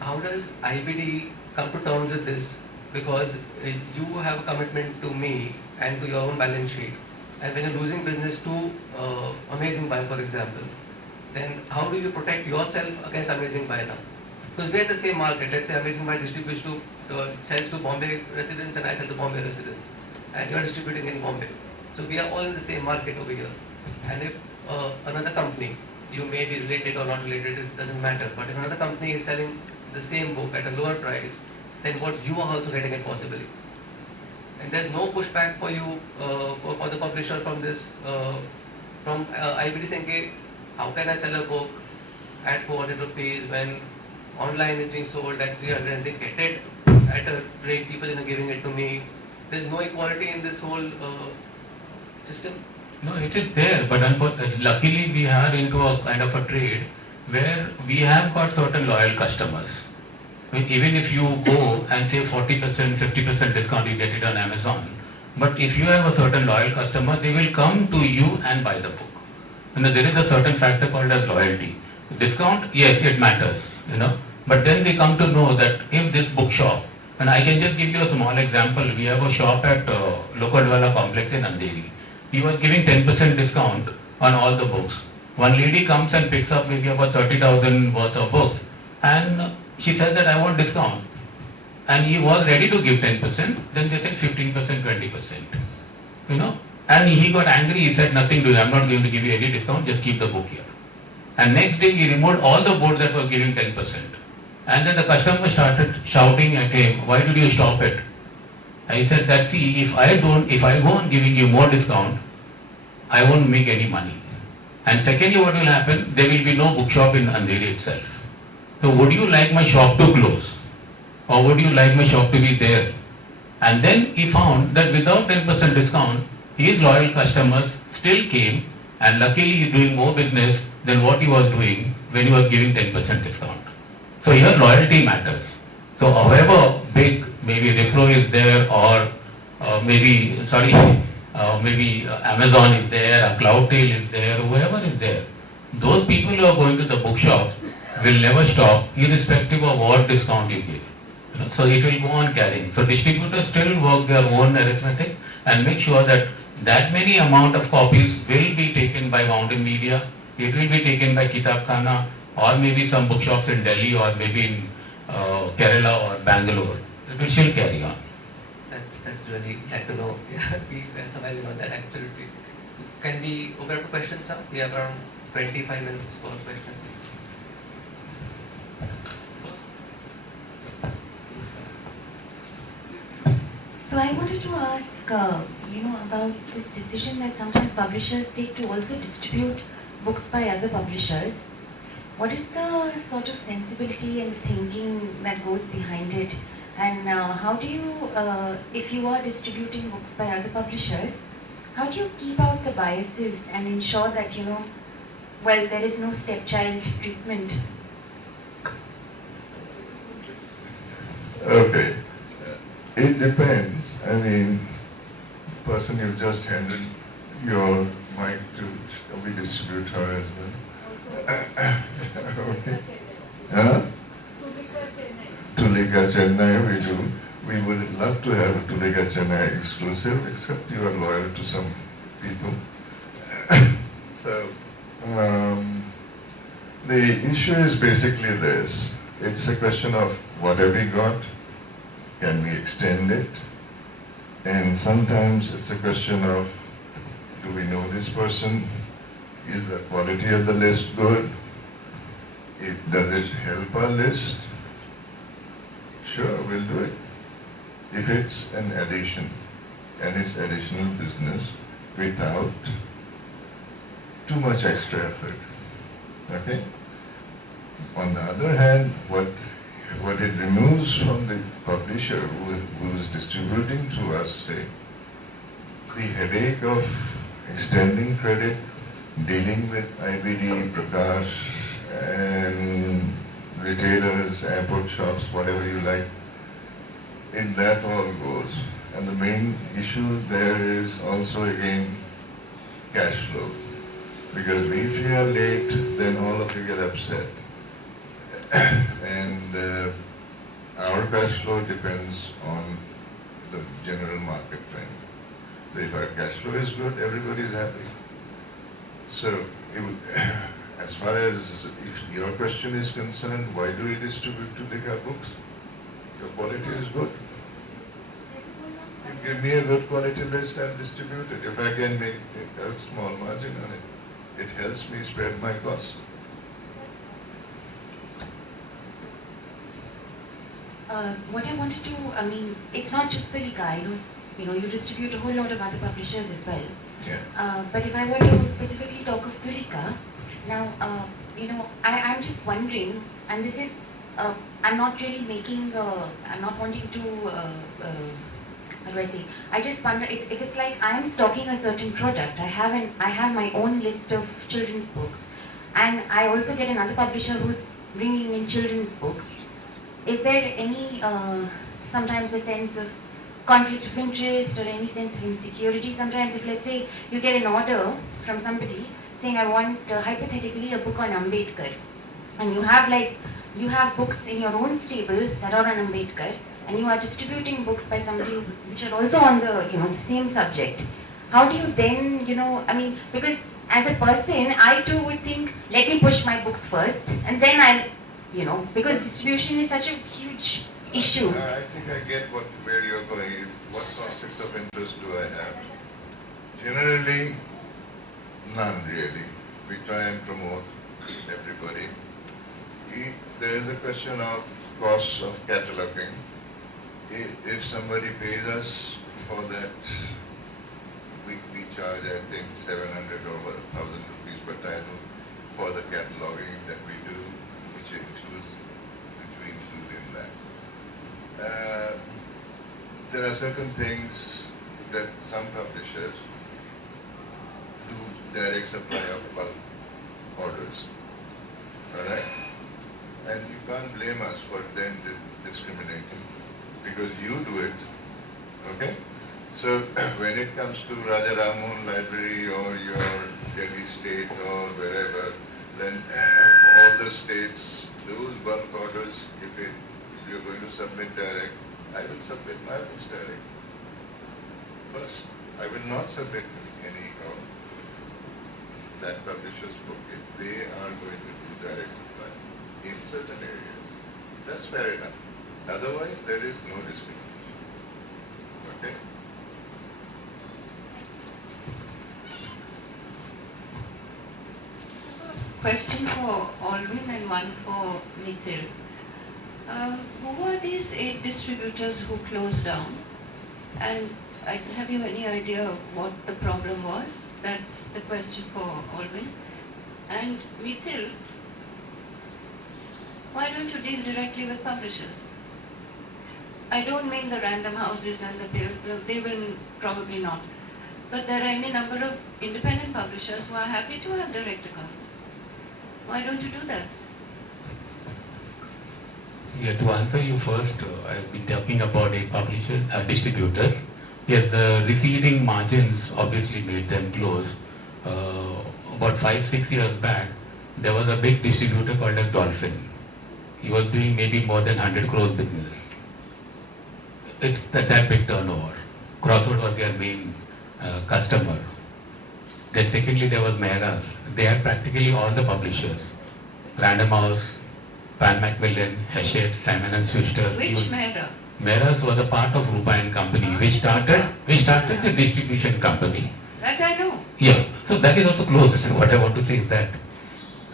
how does IBD come to terms with this? Because you have a commitment to me and to your own balance sheet, and when you're losing business to Amazing Buy, for example, then how do you protect yourself against Amazing Buy now? Because we're in the same market. Let's say Amazing Buy distributes to sells to Bombay residents and I sell to Bombay residents, and you're distributing in Bombay. So we are all in the same market over here. And if another company, you may be related or not related, it doesn't matter. But if another company is selling the same book at a lower price, then what you are also getting it possibly. And there's no pushback for you, for the publisher from this, from IBD saying, okay, how can I sell a book at 400 rupees when online is being sold at 300 and they get it at a rate cheaper than giving it to me? There's no equality in this whole system. No, it is there, but luckily we are into a kind of a trade where we have got certain loyal customers. I mean, even if you go and say 40%, 50% discount, you get it on Amazon. But if you have a certain loyal customer, they will come to you and buy the book. There is a certain factor called as loyalty. Discount, yes, it matters, But then they come to know that if this bookshop, and I can just give you a small example, we have a shop at Lokadwala complex in Andheri. He was giving 10% discount on all the books. One lady comes and picks up maybe about 30,000 worth of books, and she says that I want discount. And he was ready to give 10%, then they said 15%, 20%. And he got angry, he said nothing to you, I'm not going to give you any discount, just keep the book here. And next day he removed all the boards that was giving 10%. And then the customer started shouting at him, why did you stop it? I said that, see, if I go on giving you more discount, I won't make any money. And secondly, what will happen? There will be no bookshop in Andheri itself. So would you like my shop to close? Or would you like my shop to be there? And then he found that without 10% discount, his loyal customers still came, and luckily he is doing more business than what he was doing when he was giving 10% discount. So here loyalty matters. So however big maybe Wipro is there, or maybe Amazon is there, or Cloudtail is there, whoever is there, those people who are going to the bookshops will never stop irrespective of what discount you give. So it will go on carrying. So distributors still work their own arithmetic and make sure that many amount of copies will be taken by Mountain Media, it will be taken by Kitab Khana, or maybe some bookshops in Delhi, or maybe in Kerala or Bangalore. It will still carry on. That's really glad to know. We are surviving on that absolutely. Can we open up to questions now? We have around 25 minutes for questions. So I wanted to ask, about this decision that sometimes publishers take to also distribute books by other publishers. What is the sort of sensibility and thinking that goes behind it? And how do you, if you are distributing books by other publishers, how do you keep out the biases and ensure that, well, there is no stepchild treatment? Okay. It depends. I mean, person you just handed your mic to, we distribute her as well. Okay. Huh? Tulika Chennai, we do. We would love to have a Tulika Chennai exclusive, except you are loyal to some people. So, the issue is basically this. It's a question of what have we got? Can we extend it? And sometimes it's a question of, do we know this person? Is the quality of the list good? Does it help our list? Sure, we'll do it. If it's an addition, and it's additional business without too much extra effort. Okay? On the other hand, what it removes from the publisher who is distributing to us, say, the headache of extending credit, dealing with IBD, Prakash, and retailers, airport shops, whatever you like, in that all goes. And the main issue there is also again cash flow. Because if you are late, then all of you get upset. And our cash flow depends on the general market trend. If our cash flow is good, everybody is happy. So, as far as if your question is concerned, why do we distribute Tulika books? Your quality is good. You give me a good quality list, I'll distribute it. If I can make a small margin on it, it helps me spread my costs. What I wanted to, I mean, it's not just Tulika. I know, you distribute a whole lot of other publishers as well. Yeah. But if I were to specifically talk of Tulika, now, I'm just wondering, and this is, I'm not really making, I'm not wanting to, how do I say? I just wonder if it's like I'm stocking a certain product. I have my own list of children's books, and I also get another publisher who's bringing in children's books. Is there any, sometimes a sense of conflict of interest or any sense of insecurity? Sometimes if, let's say, you get an order from somebody saying, I want, hypothetically, a book on Ambedkar, and you have books in your own stable that are on Ambedkar, and you are distributing books by somebody which are also on the same subject. How do you then, because as a person, I too would think, let me push my books first, and then because distribution is such a huge issue. I think I get where you're going. What conflict of interest do I have? Generally, none really. We try and promote everybody. There is a question of costs of cataloging. If somebody pays us for that, we charge, I think, 700 or 1,000 rupees per title for the cataloging that we do, which we include in that. There are certain things that some publishers do direct supply of bulk orders. Alright? And you can't blame us for them discriminating because you do it. Okay? So when it comes to Raja Ramohun Library or your Delhi State or wherever, then all the states, those bulk orders, if you're going to submit direct, I will submit my books direct. First, I will not submit any of that publisher's book if they are going to do direct supply in certain areas. That's fair enough. Otherwise, there is no discrimination. Okay? Question for Alvin and one for Mithil. Who are these 8 distributors who closed down? And have you any idea of what the problem was? That's the question for Alvin. And Mithil, why don't you deal directly with publishers? I don't mean the Random Houses and they will probably not. But there are any number of independent publishers who are happy to have direct accounts. Why don't you do that? Yeah, to answer you first, I've been talking about publishers, distributors. Yes, the receding margins obviously made them close. About 5-6 years back, there was a big distributor called as Dolphin. He was doing maybe more than 100 crores business. It's that big turnover. Crossword was their main customer. Then secondly, there was Mehra's. They had practically all the publishers. Random House, Pan Macmillan, Hachette, Simon and Schuster. Which Mehra? Mehra's was a part of Rupa and Company, which started the distribution company. That I know. Yeah, so that is also closed. What I want to say is that.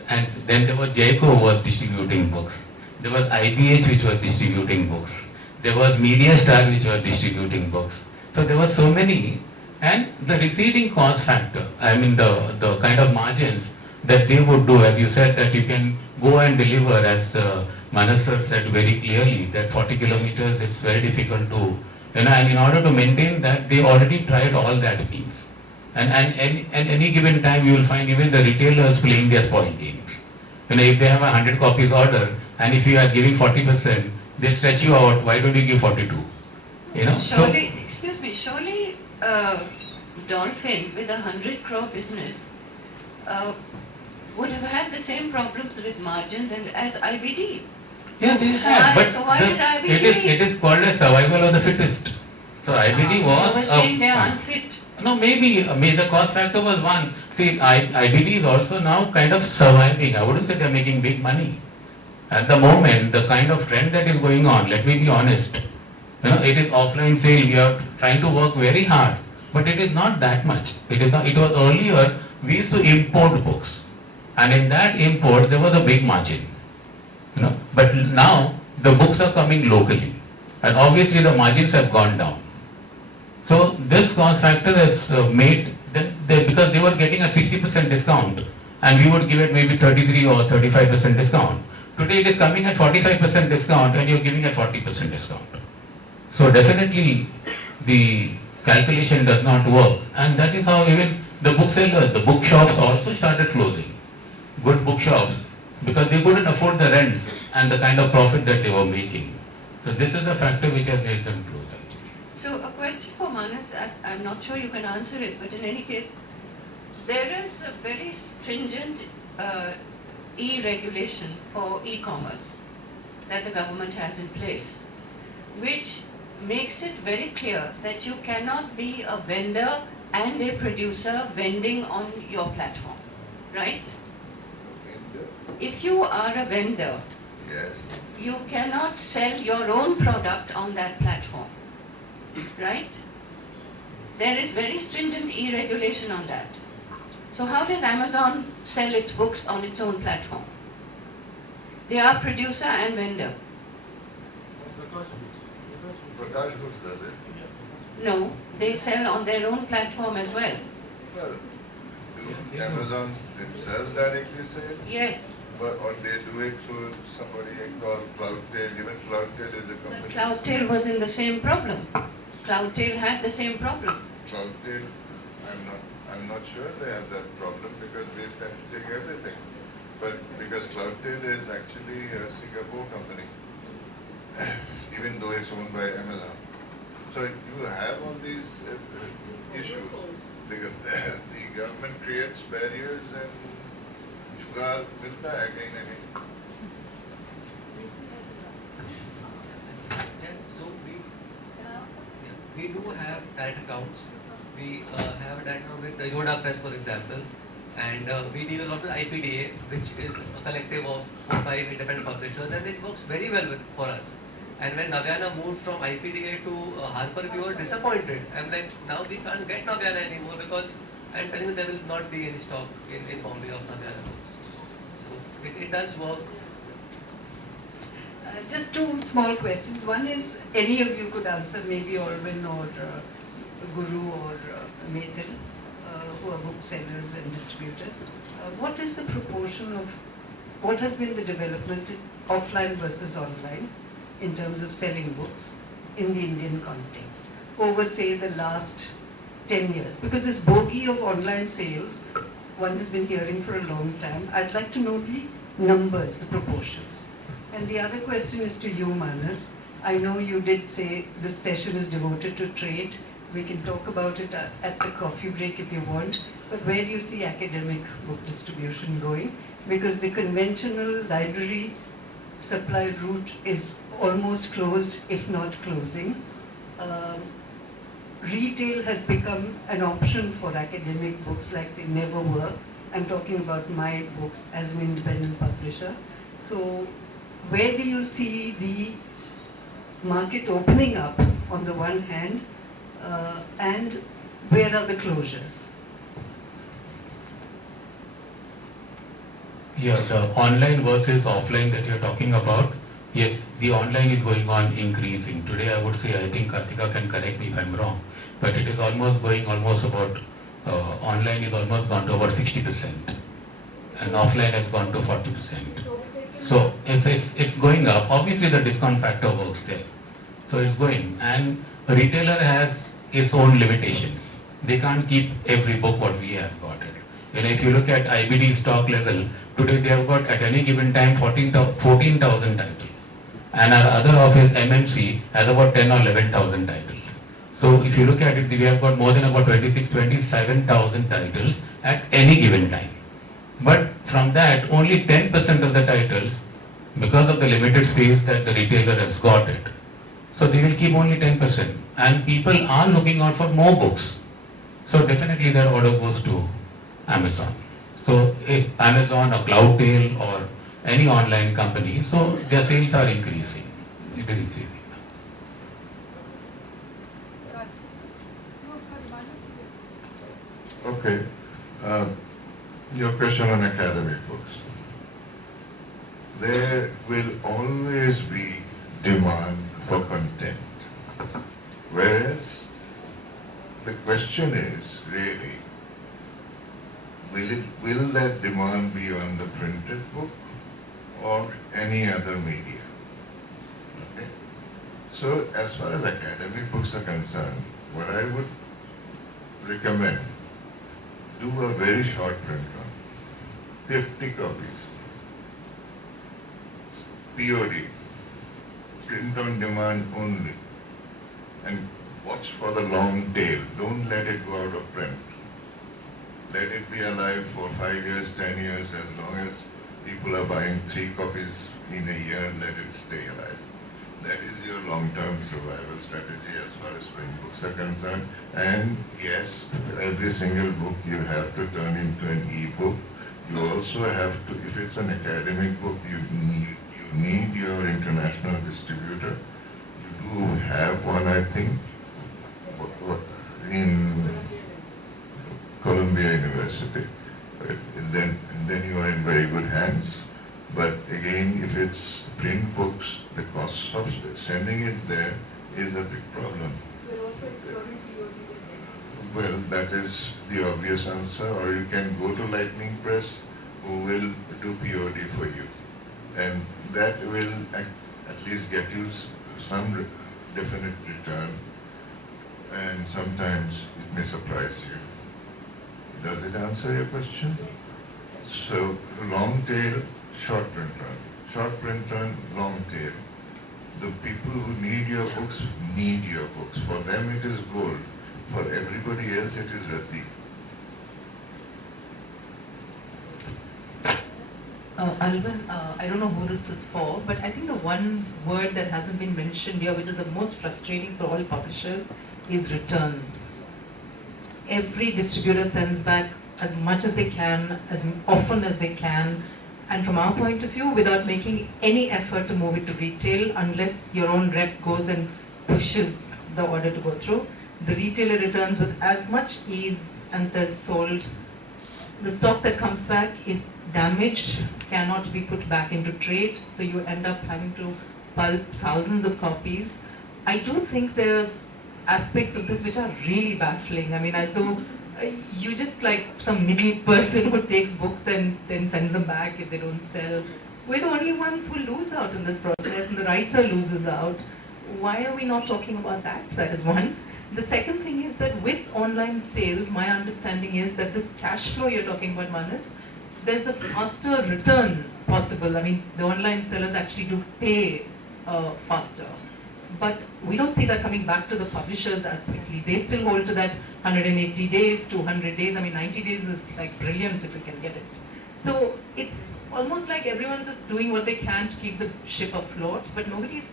And then there was Jayco who was distributing books. There was IBH which was distributing books. There was Media Star which was distributing books. So there were so many, and the receding cost factor, I mean the kind of margins that they would do, as you said, that you can go and deliver, as Manas sir said very clearly, that 40 kilometers, it's very difficult to, and in order to maintain that, they already tried all that means. And any given time, you will find even the retailers playing their spoil games. If they have 100 copies order, and if you are giving 40%, they stretch you out. Why don't you give 42? Surely, excuse me, surely Dolphin with 100 crore business would have had the same problems with margins and as IBD. Yeah, they have. But So why did IBD? it is called a survival of the fittest. So IBD So was. you were saying they are unfit. No, maybe the cost factor was one. See, IBD is also now kind of surviving. I wouldn't say they're making big money. At the moment, the kind of trend that is going on, let me be honest, it is offline sale. We are trying to work very hard, but it is not that much. It was earlier, we used to import books, and in that import, there was a big margin. But now, the books are coming locally, and obviously the margins have gone down. So this cost factor has made them, because they were getting a 60% discount, and we would give it maybe 33 or 35% discount. Today it is coming at 45% discount, and you're giving at 40% discount. So definitely the calculation does not work, and that is how even the booksellers, the bookshops also started closing. Good bookshops, because they couldn't afford the rents and the kind of profit that they were making. So this is the factor which has made them close. So a question for Manas, I'm not sure you can answer it, but in any case, there is a very stringent e-regulation for e-commerce that the government has in place, which makes it very clear that you cannot be a vendor and a producer vending on your platform, right? If you are a vendor, Yes. you cannot sell your own product on that platform, right? There is very stringent e-regulation on that. So how does Amazon sell its books on its own platform? They are producer and vendor. Prakash Books does it. No, they sell on their own platform as well. Well, do Amazon themselves directly sell? Yes, Or they do it through somebody called Cloudtail. Even Cloudtail is a but company. Cloudtail was in the same problem. Cloudtail had the same problem. Cloudtail, I'm not sure they have that problem because they tend to take everything. But because Cloudtail is actually a Singapore company, even though it's owned by Amazon. So you have all these issues because the government creates barriers and jugaad milta hai kahin na kahin. Yes, so we do have direct accounts. We have a direct account with Yoda Press, for example, and we deal a lot with IPDA, which is a collective of 4 or 5 independent publishers, and it works very well for us. And when Navyana moved from IPDA to Harper, we were disappointed. I'm like, now we can't get Navyana anymore because I'm telling you there will not be any stock in Bombay of Navyana books. So it does work. Just two small questions. One is, any of you could answer, maybe Orvin or Guru or Methil, who are booksellers and distributors. What is the proportion of, what has been the development in offline versus online in terms of selling books? in the Indian context over, say, the last 10 years? Because this bogey of online sales, one has been hearing for a long time. I'd like to know the numbers, the proportions. And the other question is to you, Manas. I know you did say this session is devoted to trade. We can talk about it at the coffee break if you want. But where do you see academic book distribution going? Because the conventional library supply route is almost closed, if not closing. Retail has become an option for academic books like they never were. I'm talking about my books as an independent publisher. So where do you see the market opening up on the one hand, and where are the closures? Yeah, the online versus offline that you're talking about, yes, the online is going on increasing. Today I would say, I think Kartika can correct me if I'm wrong, but it is almost going almost about, online is almost gone to about 60%, and offline has gone to 40%. So if it's going up, obviously the discount factor works there. So it's going, and a retailer has its own limitations. They can't keep every book what we have got it. And if you look at IBD stock level, today they have got at any given time 14,000 titles. And our other office, MMC, has about 10 or 11,000 titles. So if you look at it, we have got more than about 27,000 titles at any given time. But from that, only 10% of the titles, because of the limited space that the retailer has got it, so they will keep only 10%. And people are looking out for more books. So definitely their order goes to Amazon. So if Amazon or Cloudtail or any online company, so their sales are increasing. It is increasing. Okay. Your question on academic books. There will always be demand for content. Whereas the question is really, will that demand be on the printed book or any other media? Okay. So as far as academic books are concerned, what I would recommend, do a very short print run, 50 copies, POD, print on demand only, and watch for the long tail. Don't let it go out of print. Let it be alive for 5 years, 10 years, as long as people are buying 3 copies in a year, let it stay alive. That is your long-term survival strategy as far as print books are concerned. And yes, every single book you have to turn into an e-book. You also have to, if it's an academic book, you need your international distributor. You do have one, I think, in Columbia University. And then you are in very good hands. But again, if it's print books, the cost of sending it there is a big problem. We're also exploring POD. Well, that is the obvious answer, or you can go to Lightning Press, who will do POD for you. And that will at least get you some definite return, and sometimes it may surprise you. Does it answer your question? So, long tail, short print run. Short print run, long tail. The people who need your books need your books. For them it is gold. For everybody else it is rati. Alvin, I don't know who this is for, but I think the one word that hasn't been mentioned here, which is the most frustrating for all publishers, is returns. Every distributor sends back as much as they can, as often as they can, and from our point of view, without making any effort to move it to retail, unless your own rep goes and pushes the order to go through, the retailer returns with as much ease and says sold. The stock that comes back is damaged, cannot be put back into trade, so you end up having to pulp thousands of copies. I do think there are aspects of this which are really baffling. I mean, as though you just like some middle person who takes books and then sends them back if they don't sell. We're the only ones who lose out in this process, and the writer loses out. why are we not talking about that? That is one. The second thing is that with online sales, my understanding is that this cash flow you're talking about, Manas, there's a faster return possible. I mean, the online sellers actually do pay faster. But we don't see that coming back to the publishers as quickly. They still hold to that 180 days, 200 days. I mean, 90 days is like brilliant if we can get it. So it's almost like everyone's just doing what they can to keep the ship afloat, but nobody's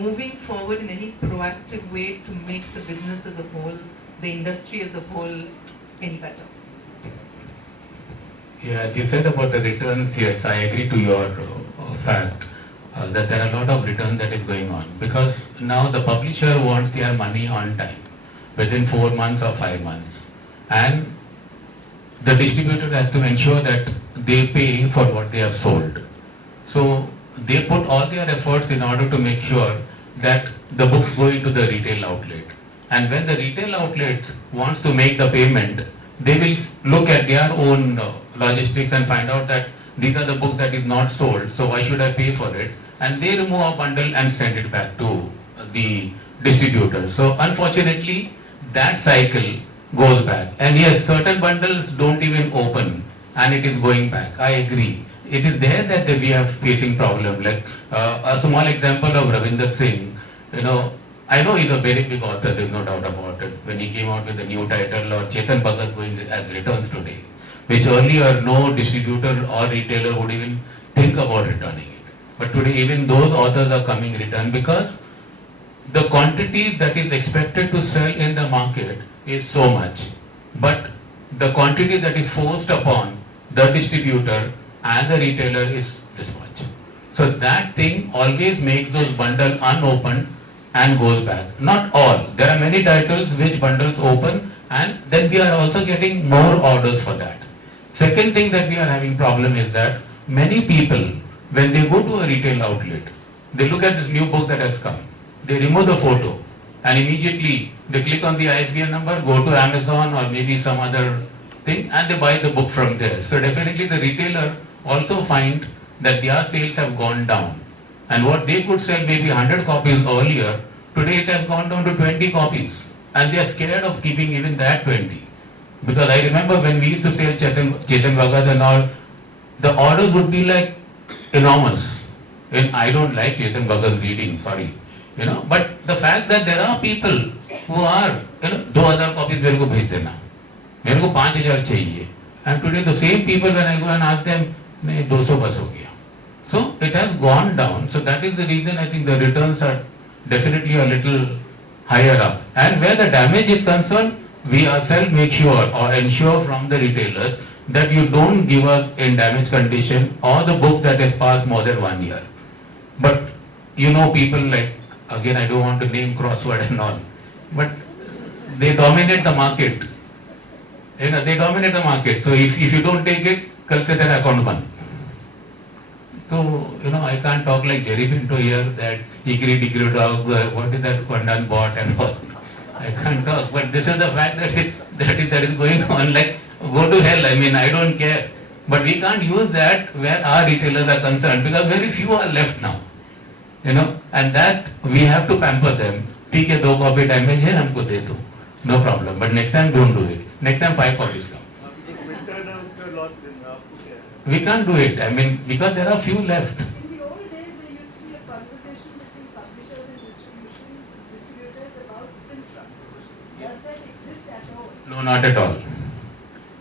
moving forward in any proactive way to make the business as a whole, the industry as a whole, any better. Yeah, as you said about the returns, yes, I agree to your fact that there are a lot of return that is going on, because now the publisher wants their money on time, within 4 months or 5 months, and the distributor has to ensure that they pay for what they have sold. So they put all their efforts in order to make sure that the books go into the retail outlet. And when the retail outlet wants to make the payment, they will look at their own logistics and find out that these are the books that is not sold, so why should I pay for it? And they remove a bundle and send it back to the distributor. So unfortunately, that cycle goes back. And yes, certain bundles don't even open and it is going back. I agree. It is there that we are facing problem. Like a small example of Ravinder Singh, I know he's a very big author, there's no doubt about it. When he came out with a new title, or Chetan Bhagat going as returns today, which earlier no distributor or retailer would even think about returning it. But today even those authors are coming return, because the quantity that is expected to sell in the market is so much, but the quantity that is forced upon the distributor and the retailer is this much. So that thing always makes those bundles unopened and goes back. Not all. There are many titles which bundles open, and then we are also getting more orders for that. Second thing that we are having problem is that many people, when they go to a retail outlet, they look at this new book that has come, they remove the photo, and immediately they click on the ISBN number, go to Amazon or maybe some other thing, and they buy the book from there. So definitely the retailer also find that their sales have gone down. And what they could sell maybe 100 copies earlier, today it has gone down to 20 copies. And they are scared of keeping even that 20. Because I remember when we used to sell Chetan Bhagat and all, the orders would be like enormous. And I don't like Chetan Bhagat's reading, sorry. But the fact that there are people who are, 2000 copies मेरे को भेज देना, मेरे को 5000 चाहिए. And today the same people, when I go and ask them, नहीं 200 बस हो गया. So it has gone down. So that is the reason I think the returns are definitely a little higher up. And where the damage is concerned, we ourselves make sure or ensure from the retailers that you don't give us in damaged condition or the book that has passed more than 1 year. But people like, again I don't want to name Crossword and all, but they dominate the market. They dominate the market. So if you don't take it, kal se tera account band. So, I can't talk like Jerry Pinto here that degree dog, what is that Pandan bought and all. I can't talk, but this is the fact that is going on. Like, go to hell, I don't care. But we can't use that where our retailers are concerned, because very few are left now. And that we have to pamper them. ठीक है 2 copy damage है हमको दे दो, no problem. But next time don't do it. Next time 5 copies come. We can't do it. Because there are few left. In the old days, there used to be a conversation between publishers and distributors about print trucks. Does that exist at all? No, not at all.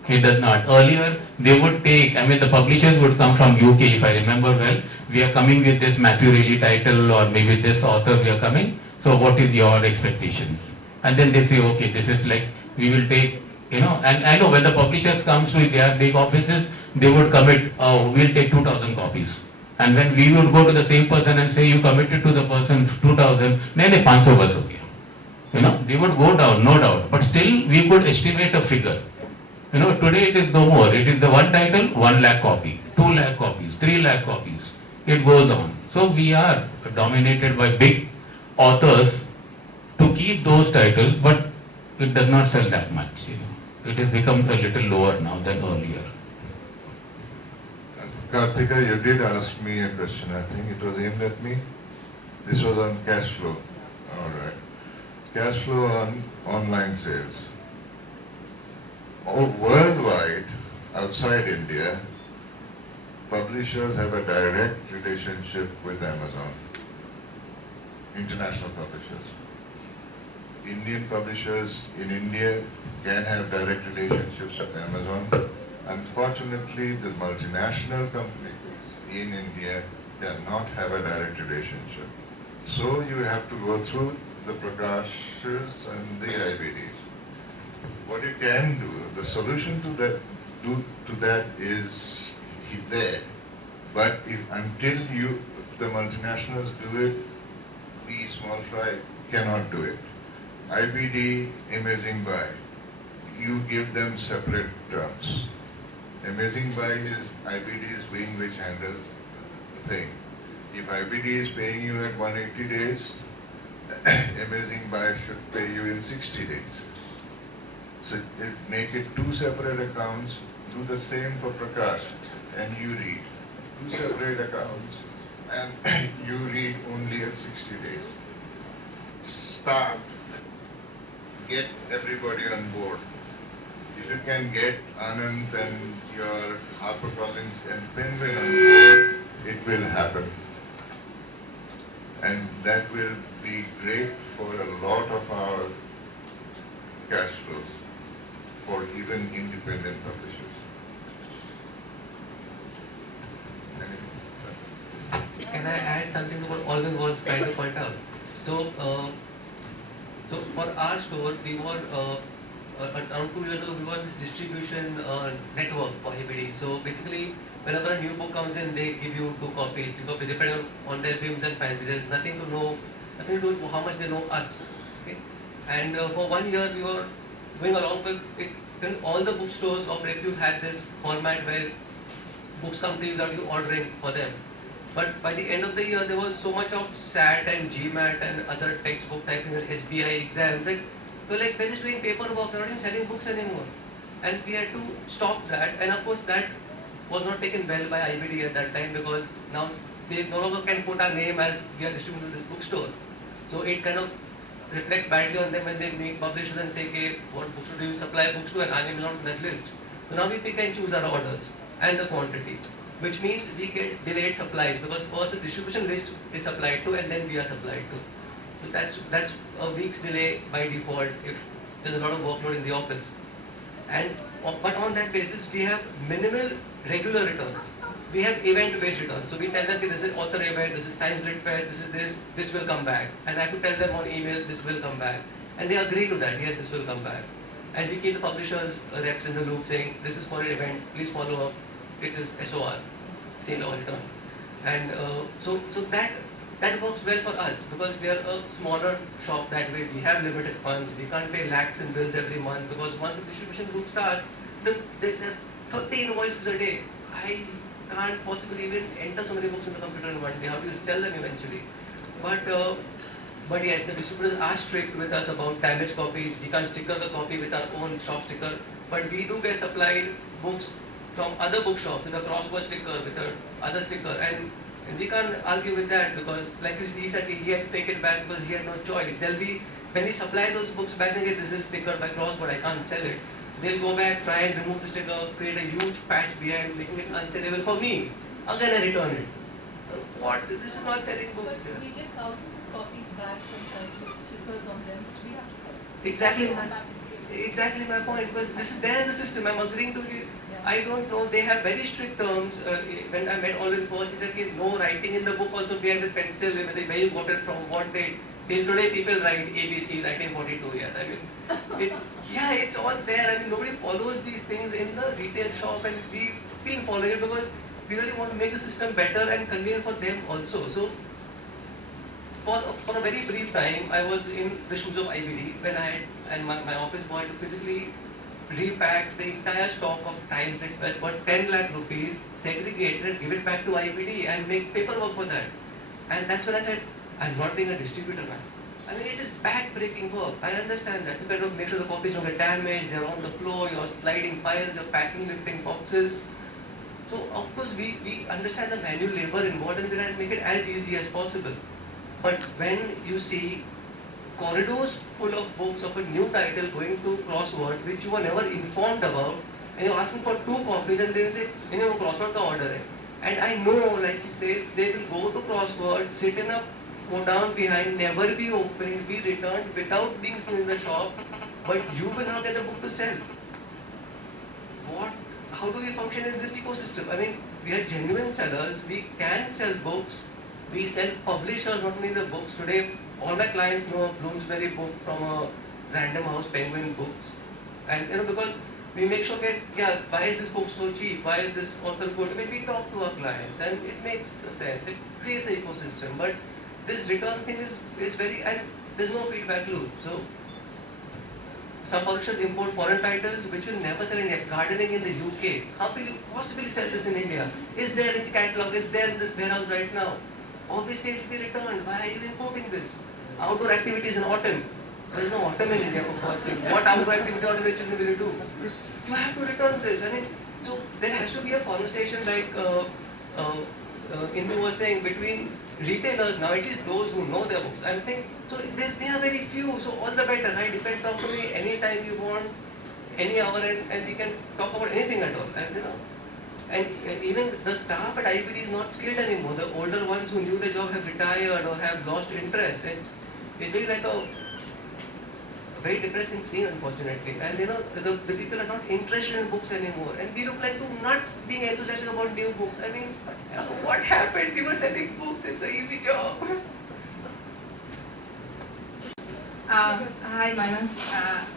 It does not. Earlier, they would take, the publishers would come from UK, if I remember well. We are coming with this Matthew Reilly title, or maybe this author we are coming. So what is your expectations? And then they say, okay, this is like, we will take, and I know when the publishers comes to their big offices, they would commit, we'll take 2000 copies. And when we would go to the same person and say, you committed to the person 2000, nahin 500 bas ho gaya. They would go down, no doubt. But still, we could estimate a figure. Today it is no more. It is the one title, 1 lakh copy, 2 lakh copies, 3 lakh copies. It goes on. So we are dominated by big authors to keep those titles, but it does not sell that much. It has become a little lower now than earlier. Karthika, you did ask me a question. I think it was aimed at me. This was on cash flow. All right. Cash flow on online sales. All worldwide, outside India, publishers have a direct relationship with Amazon. International publishers. Indian publishers in India can have direct relationships with Amazon. Unfortunately, the multinational companies in India cannot have a direct relationship. So you have to go through the Prakashas and the IBDs. What you can do, the solution to that is there. But if until the multinationals do it, we small fry cannot do it. IBD, Amazing Buy, you give them separate terms. Amazing Buy is IBD's wing which handles the thing. If IBD is paying you at 180 days, Amazing Buy should pay you in 60 days. So make it two separate accounts, do the same for Prakash and you read. Two separate accounts and you read only at 60 days. Start, get everybody on board. If you can get Anand and your HarperCollins and Penguin on board, it will happen. And that will be great for a lot of our cash flows, for even independent publishers. Can I add something to what Alvin was trying to point out? So, so for our store, we were around 2 years ago, we were this distribution network for IBD. So basically, whenever a new book comes in, they give you 2 copies, 3 copies, depending on their whims and fancy. There's nothing to do with how much they know us. Okay? And for 1 year, we were going along because all the bookstores of repute had this format where books come to you without you ordering for them. But by the end of the year, there was so much of SAT and GMAT and other textbook typing and SBI exams that we're just doing paperwork, we're not even selling books anymore. And we had to stop that. And of course, that was not taken well by IBD at that time because now they no longer can put our name as we are distributing this bookstore. So it kind of reflects badly on them when they meet publishers and say, okay, what bookstore do you supply books to, and our name is not on that list. So now we pick and choose our orders and the quantity, which means we get delayed supplies because first the distribution list is supplied to and then we are supplied to. So that's a week's delay by default if there's a lot of workload in the office. But on that basis, we have minimal regular returns. We have event-based returns. So we tell them, okay, this is author event, this is Times Lit Fest, this will come back. And I have to tell them on email, this will come back. And they agree to that, yes, this will come back. And we keep the publishers' reps in the loop saying, this is for an event, please follow up. It is SOR, sale or return. And so that works well for us because we are a smaller shop that way. We have limited funds. We can't pay lakhs in bills every month because once the distribution group starts, the 30 invoices a day. I can't possibly even enter so many books in the computer in one day. How do you sell them eventually? But yes, the distributors are strict with us about damaged copies. We can't sticker the copy with our own shop sticker. But we do get supplied books from other bookshops with a crossword sticker, with a other sticker, and we can't argue with that because, like he said, he had to take it back because he had no choice. There'll be, when we supply those books back, saying this is sticker by crossword, I can't sell it. They'll go back, try and remove the sticker, create a huge patch behind, making it unsellable for me. Again, I return it. What? This is not selling books. But we get thousands of copies back sometimes with stickers on them, which we have to Exactly my point, because this is there in the system. I'm agreeing to it. I don't know, they have very strict terms. When I met Alvin first, he said, okay, no writing in the book also behind the pencil, where you got it from, what date. Till today people write ABC 1942, yeah. I mean, it's all there. I mean, nobody follows these things in the retail shop and we've been following it because we really want to make the system better and convenient for them also. So, for a very brief time, I was in the shoes of IBD when I had, and my office boy to physically repack the entire stock of Times Lit Fest for 10 lakh rupees, segregate it, give it back to IBD and make paperwork for that. And that's when I said, I'm not being a distributor, man. I mean, it is back-breaking work. I understand that. You kind of make sure the copies don't get damaged, they're on the floor, you're sliding piles, you're packing, lifting boxes. So, of course, we understand the manual labor involved and we try to make it as easy as possible. But when you see corridors full of books of a new title going to Crossword, which you were never informed about, and you're asking for 2 copies, and they will say, you know, Crossword ka order hai. And I know, like he says, they will go to Crossword, sit in a go down behind, never be opened, be returned without being seen in the shop, but you will not get the book to sell. How do we function in this ecosystem? I mean, we are genuine sellers, we can sell books, we sell publishers, not only the books. Today, all my clients know a Bloomsbury book from a Random House Penguin Books. And you know, because we make sure that, yeah, why is this book so cheap? Why is this author good? I mean, we talk to our clients and it makes sense. It creates an ecosystem. But this return thing is very, and there's no feedback loop. So some publishers import foreign titles which will never sell in India. Gardening in the UK. How will you possibly sell this in India? Is there in the catalog? Is there in the warehouse right now? Obviously it will be returned. Why are you importing this? Outdoor activities in autumn. There is no autumn in India for God's sake. What outdoor activity are the children will do? You have to return this. I mean, so there has to be a conversation like Indu was saying between retailers now, at least those who know their books. I'm saying, so they are very few, so all the better, right? You can talk to me anytime you want, any hour, and we can talk about anything at all. And you know, and even the staff at IPD is not skilled anymore. The older ones who knew the job have retired or have lost interest. It's really like a very depressing scene, unfortunately. And you know, the people are not interested in books anymore. And we look like two nuts being enthusiastic about new books. I mean, what happened? We were selling books. It's an easy job. Hi Manoj,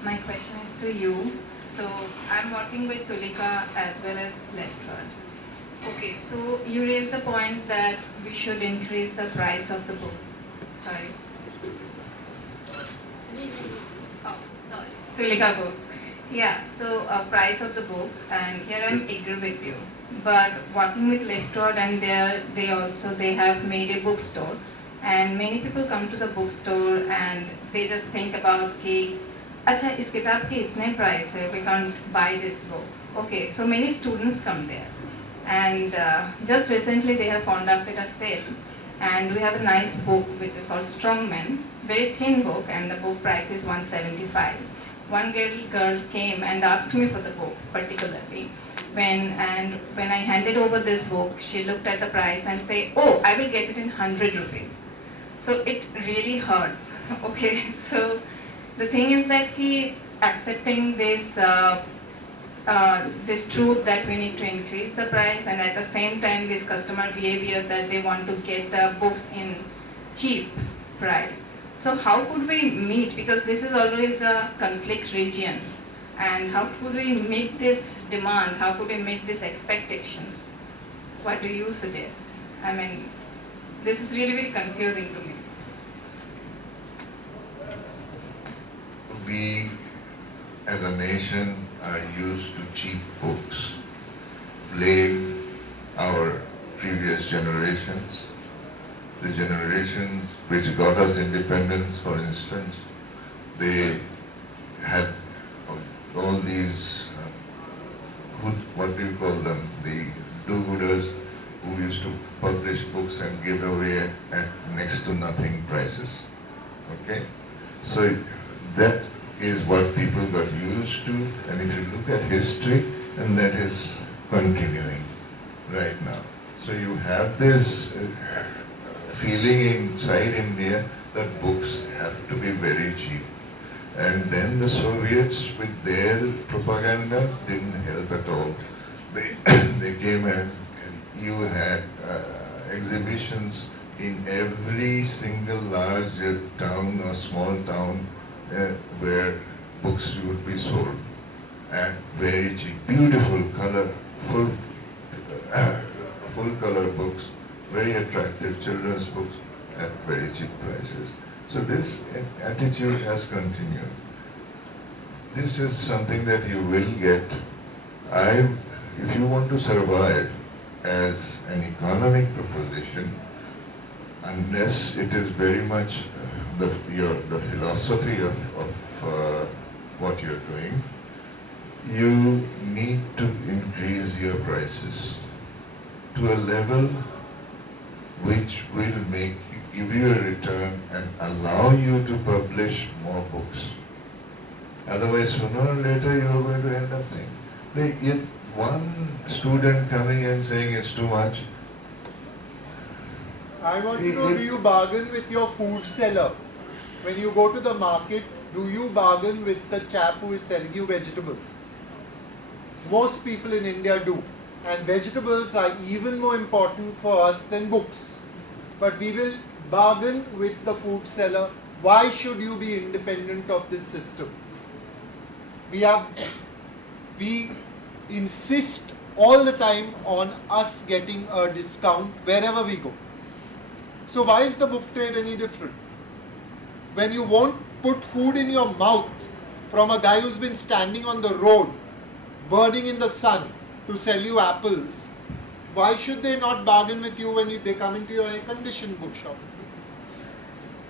my question is to you. So I'm working with Tulika as well as Lestrade. Okay, so you raised the point that we should increase the price of the book. Sorry. Oh, sorry. Tulika book. Yeah, so price of the book, and here I'm agree with you. But working with Lestrade, and they have made a bookstore, and many people come to the bookstore and they just think about कि अच्छा इस किताब के इतने price है, we can't buy this book. Okay, so many students come there, and just recently they have conducted a sale, and we have a nice book which is called Strongman, very thin book, and the book price is 175. One girl came and asked me for the book particularly. When I handed over this book, she looked at the price and said, "Oh, I will get it in 100 rupees." So it really hurts. Okay, so the thing is that he accepting this this truth that we need to increase the price, and at the same time this customer behavior that they want to get the books in cheap price. So how could we meet, because this is always a conflict region, and how could we meet this demand, how could we meet these expectations? What do you suggest? I mean, this is really very confusing to me. We as a nation are used to cheap books. Blame our previous generations. The generations which got us independence, for instance, they had all these, what do you call them, the do-gooders who used to publish books and give away at next to nothing prices. Okay? So that is what people got used to, and if you look at history, and that is continuing right now. So you have this feeling inside India that books have to be very cheap. And then the Soviets with their propaganda didn't help at all. They came and you had exhibitions in every single large town or small town where books would be sold at very cheap, beautiful color, full color books, very attractive children's books at very cheap prices. So this attitude has continued. This is something that you will get. If you want to survive as an economic proposition, unless it is very much the philosophy of what you're doing, you need to increase your prices to a level which will make give you a return and allow you to publish more books. Otherwise, sooner or later, you are going to end up saying, one student coming and saying it's too much. I want to know, do you bargain with your food seller? When you go to the market, do you bargain with the chap who is selling you vegetables? Most people in India do. And vegetables are even more important for us than books. But we will bargain with the food seller. Why should you be independent of this system? We insist all the time on us getting a discount wherever we go. So why is the book trade any different? When you won't put food in your mouth from a guy who's been standing on the road, burning in the sun to sell you apples, why should they not bargain with you when they come into your air-conditioned bookshop?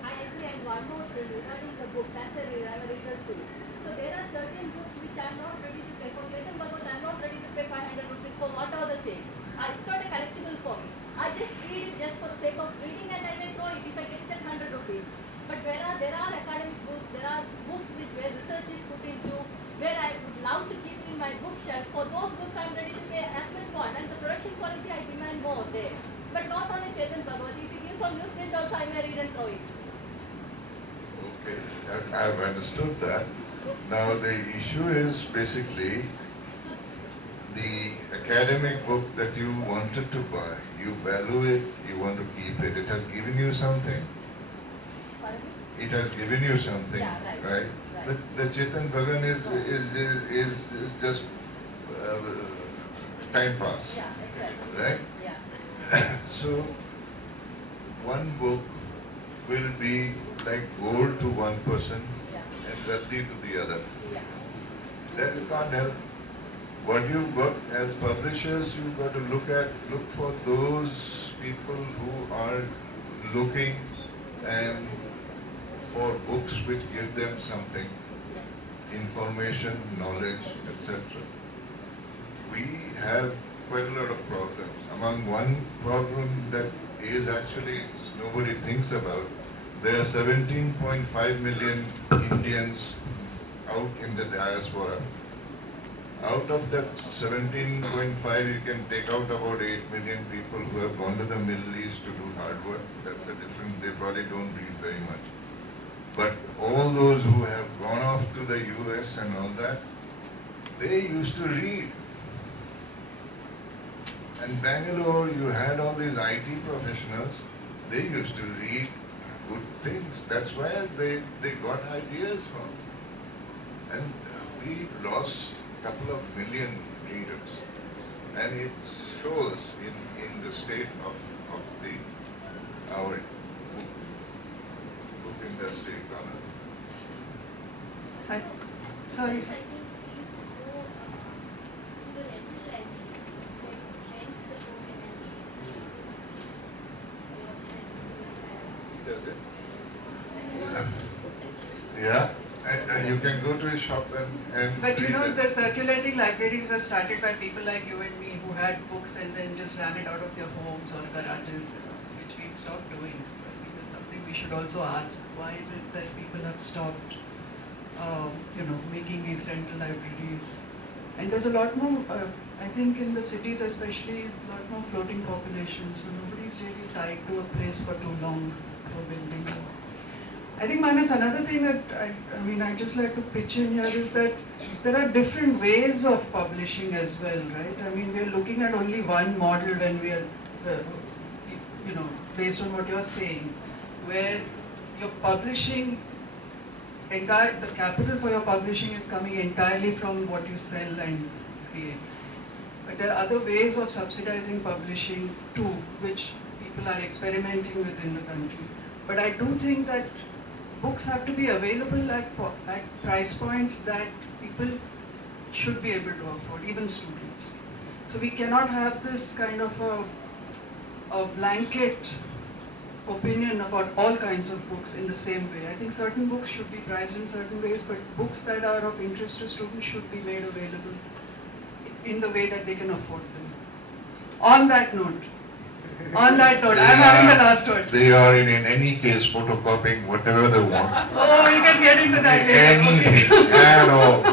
I agree, and one more thing regarding the book, that's a reader too. So there are certain books which I'm not ready to pay for. Chetan Bhagavat, I'm not ready to pay 500 rupees for whatever the sake. It's not a collectible for me. I just read it just for the sake of reading, and I may throw it if I get 100 rupees. But there are academic books, there are books where research is put into, where I would love to keep in my bookshelf. For those books I'm ready to pay as much for, and the production quality I demand more there. But not on a Chetan Bhagavat. If it gives on newsprint also, I may read and throw it. Okay, I've understood that. Now the issue is basically the academic book that you wanted to buy, you value it, you want to keep it. It has given you something. It has given you something, Yeah, right. But the Chetan Bhagan is just time pass, Yeah, exactly. right? Yeah. So one book will be like gold to one person Yeah. and Raddi to the other. Yeah. That you can't help. What you've got as publishers, you've got to look for those people who are looking and for books which give them something, information, knowledge, etc. We have quite a lot of problems. Among one problem that is actually nobody thinks about, there are 17.5 million Indians out in the diaspora. Out of that 17.5, you can take out about 8 million people who have gone to the Middle East to do hard work. That's a different, they probably don't read very much. But all those who have gone off to the US and all that, they used to read. And Bangalore, you had all these IT professionals, they used to read good things. That's where they got ideas from. And we lost a couple of million readers. And it shows in the state of our book industry economy. Sorry, I sir. think we used to go to the rental libraries, rent the book Does it? Yeah, and you can go to a shop and But you read know, it. the circulating libraries were started by people like you and me who had books and then just ran it out of their homes or garages, which we've stopped doing. So I think that's something we should also ask. Why is it that people have stopped, making these rental libraries? And there's a lot more, I think in the cities especially, a lot more floating population, so nobody's really tied to a place for too long for building. I think, Manas, another thing that I'd just like to pitch in here is that there are different ways of publishing as well, right? I mean, we're looking at only one model when we are, based on what you're saying, where you're publishing, the capital for your publishing is coming entirely from what you sell and create. But there are other ways of subsidizing publishing too, which people are experimenting with in the country. But I do think that books have to be available at price points that people should be able to afford, even students. So we cannot have this kind of a blanket opinion about all kinds of books in the same way. I think certain books should be priced in certain ways, but books that are of interest to students should be made available in the way that they can afford them. On that note, On that note, I'm having the last word. They are in any case photocopying whatever they want. Oh, we can get into that later. Anything Okay. at all.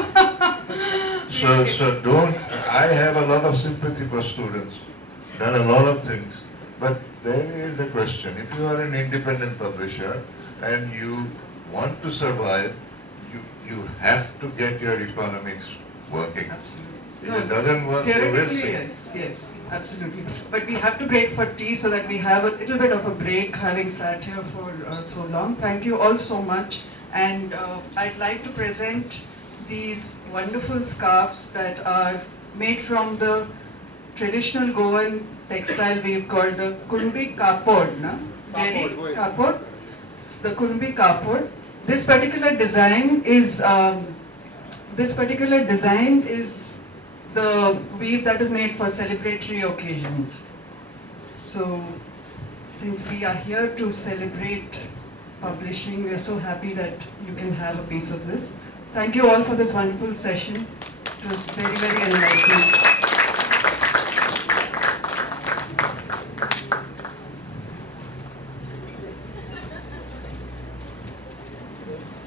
So don't, I have a lot of sympathy for students, done a lot of things, but there is a question. If you are an independent publisher and you want to survive, you have to get your economics working. If it doesn't work, you will Theoretically, see. yes, absolutely. But we have to break for tea so that we have a little bit of a break, having sat here for so long. Thank you all so much. And I'd like to present these wonderful scarves that are made from the traditional Goan textile weave called the Kunbi Kapod, na? Jerry Kapod, Kapod. The Kunbi Kapod. This particular design is the weave that is made for celebratory occasions. So, since we are here to celebrate publishing, we are so happy that you can have a piece of this. Thank you all for this wonderful session. It was very, very enlightening.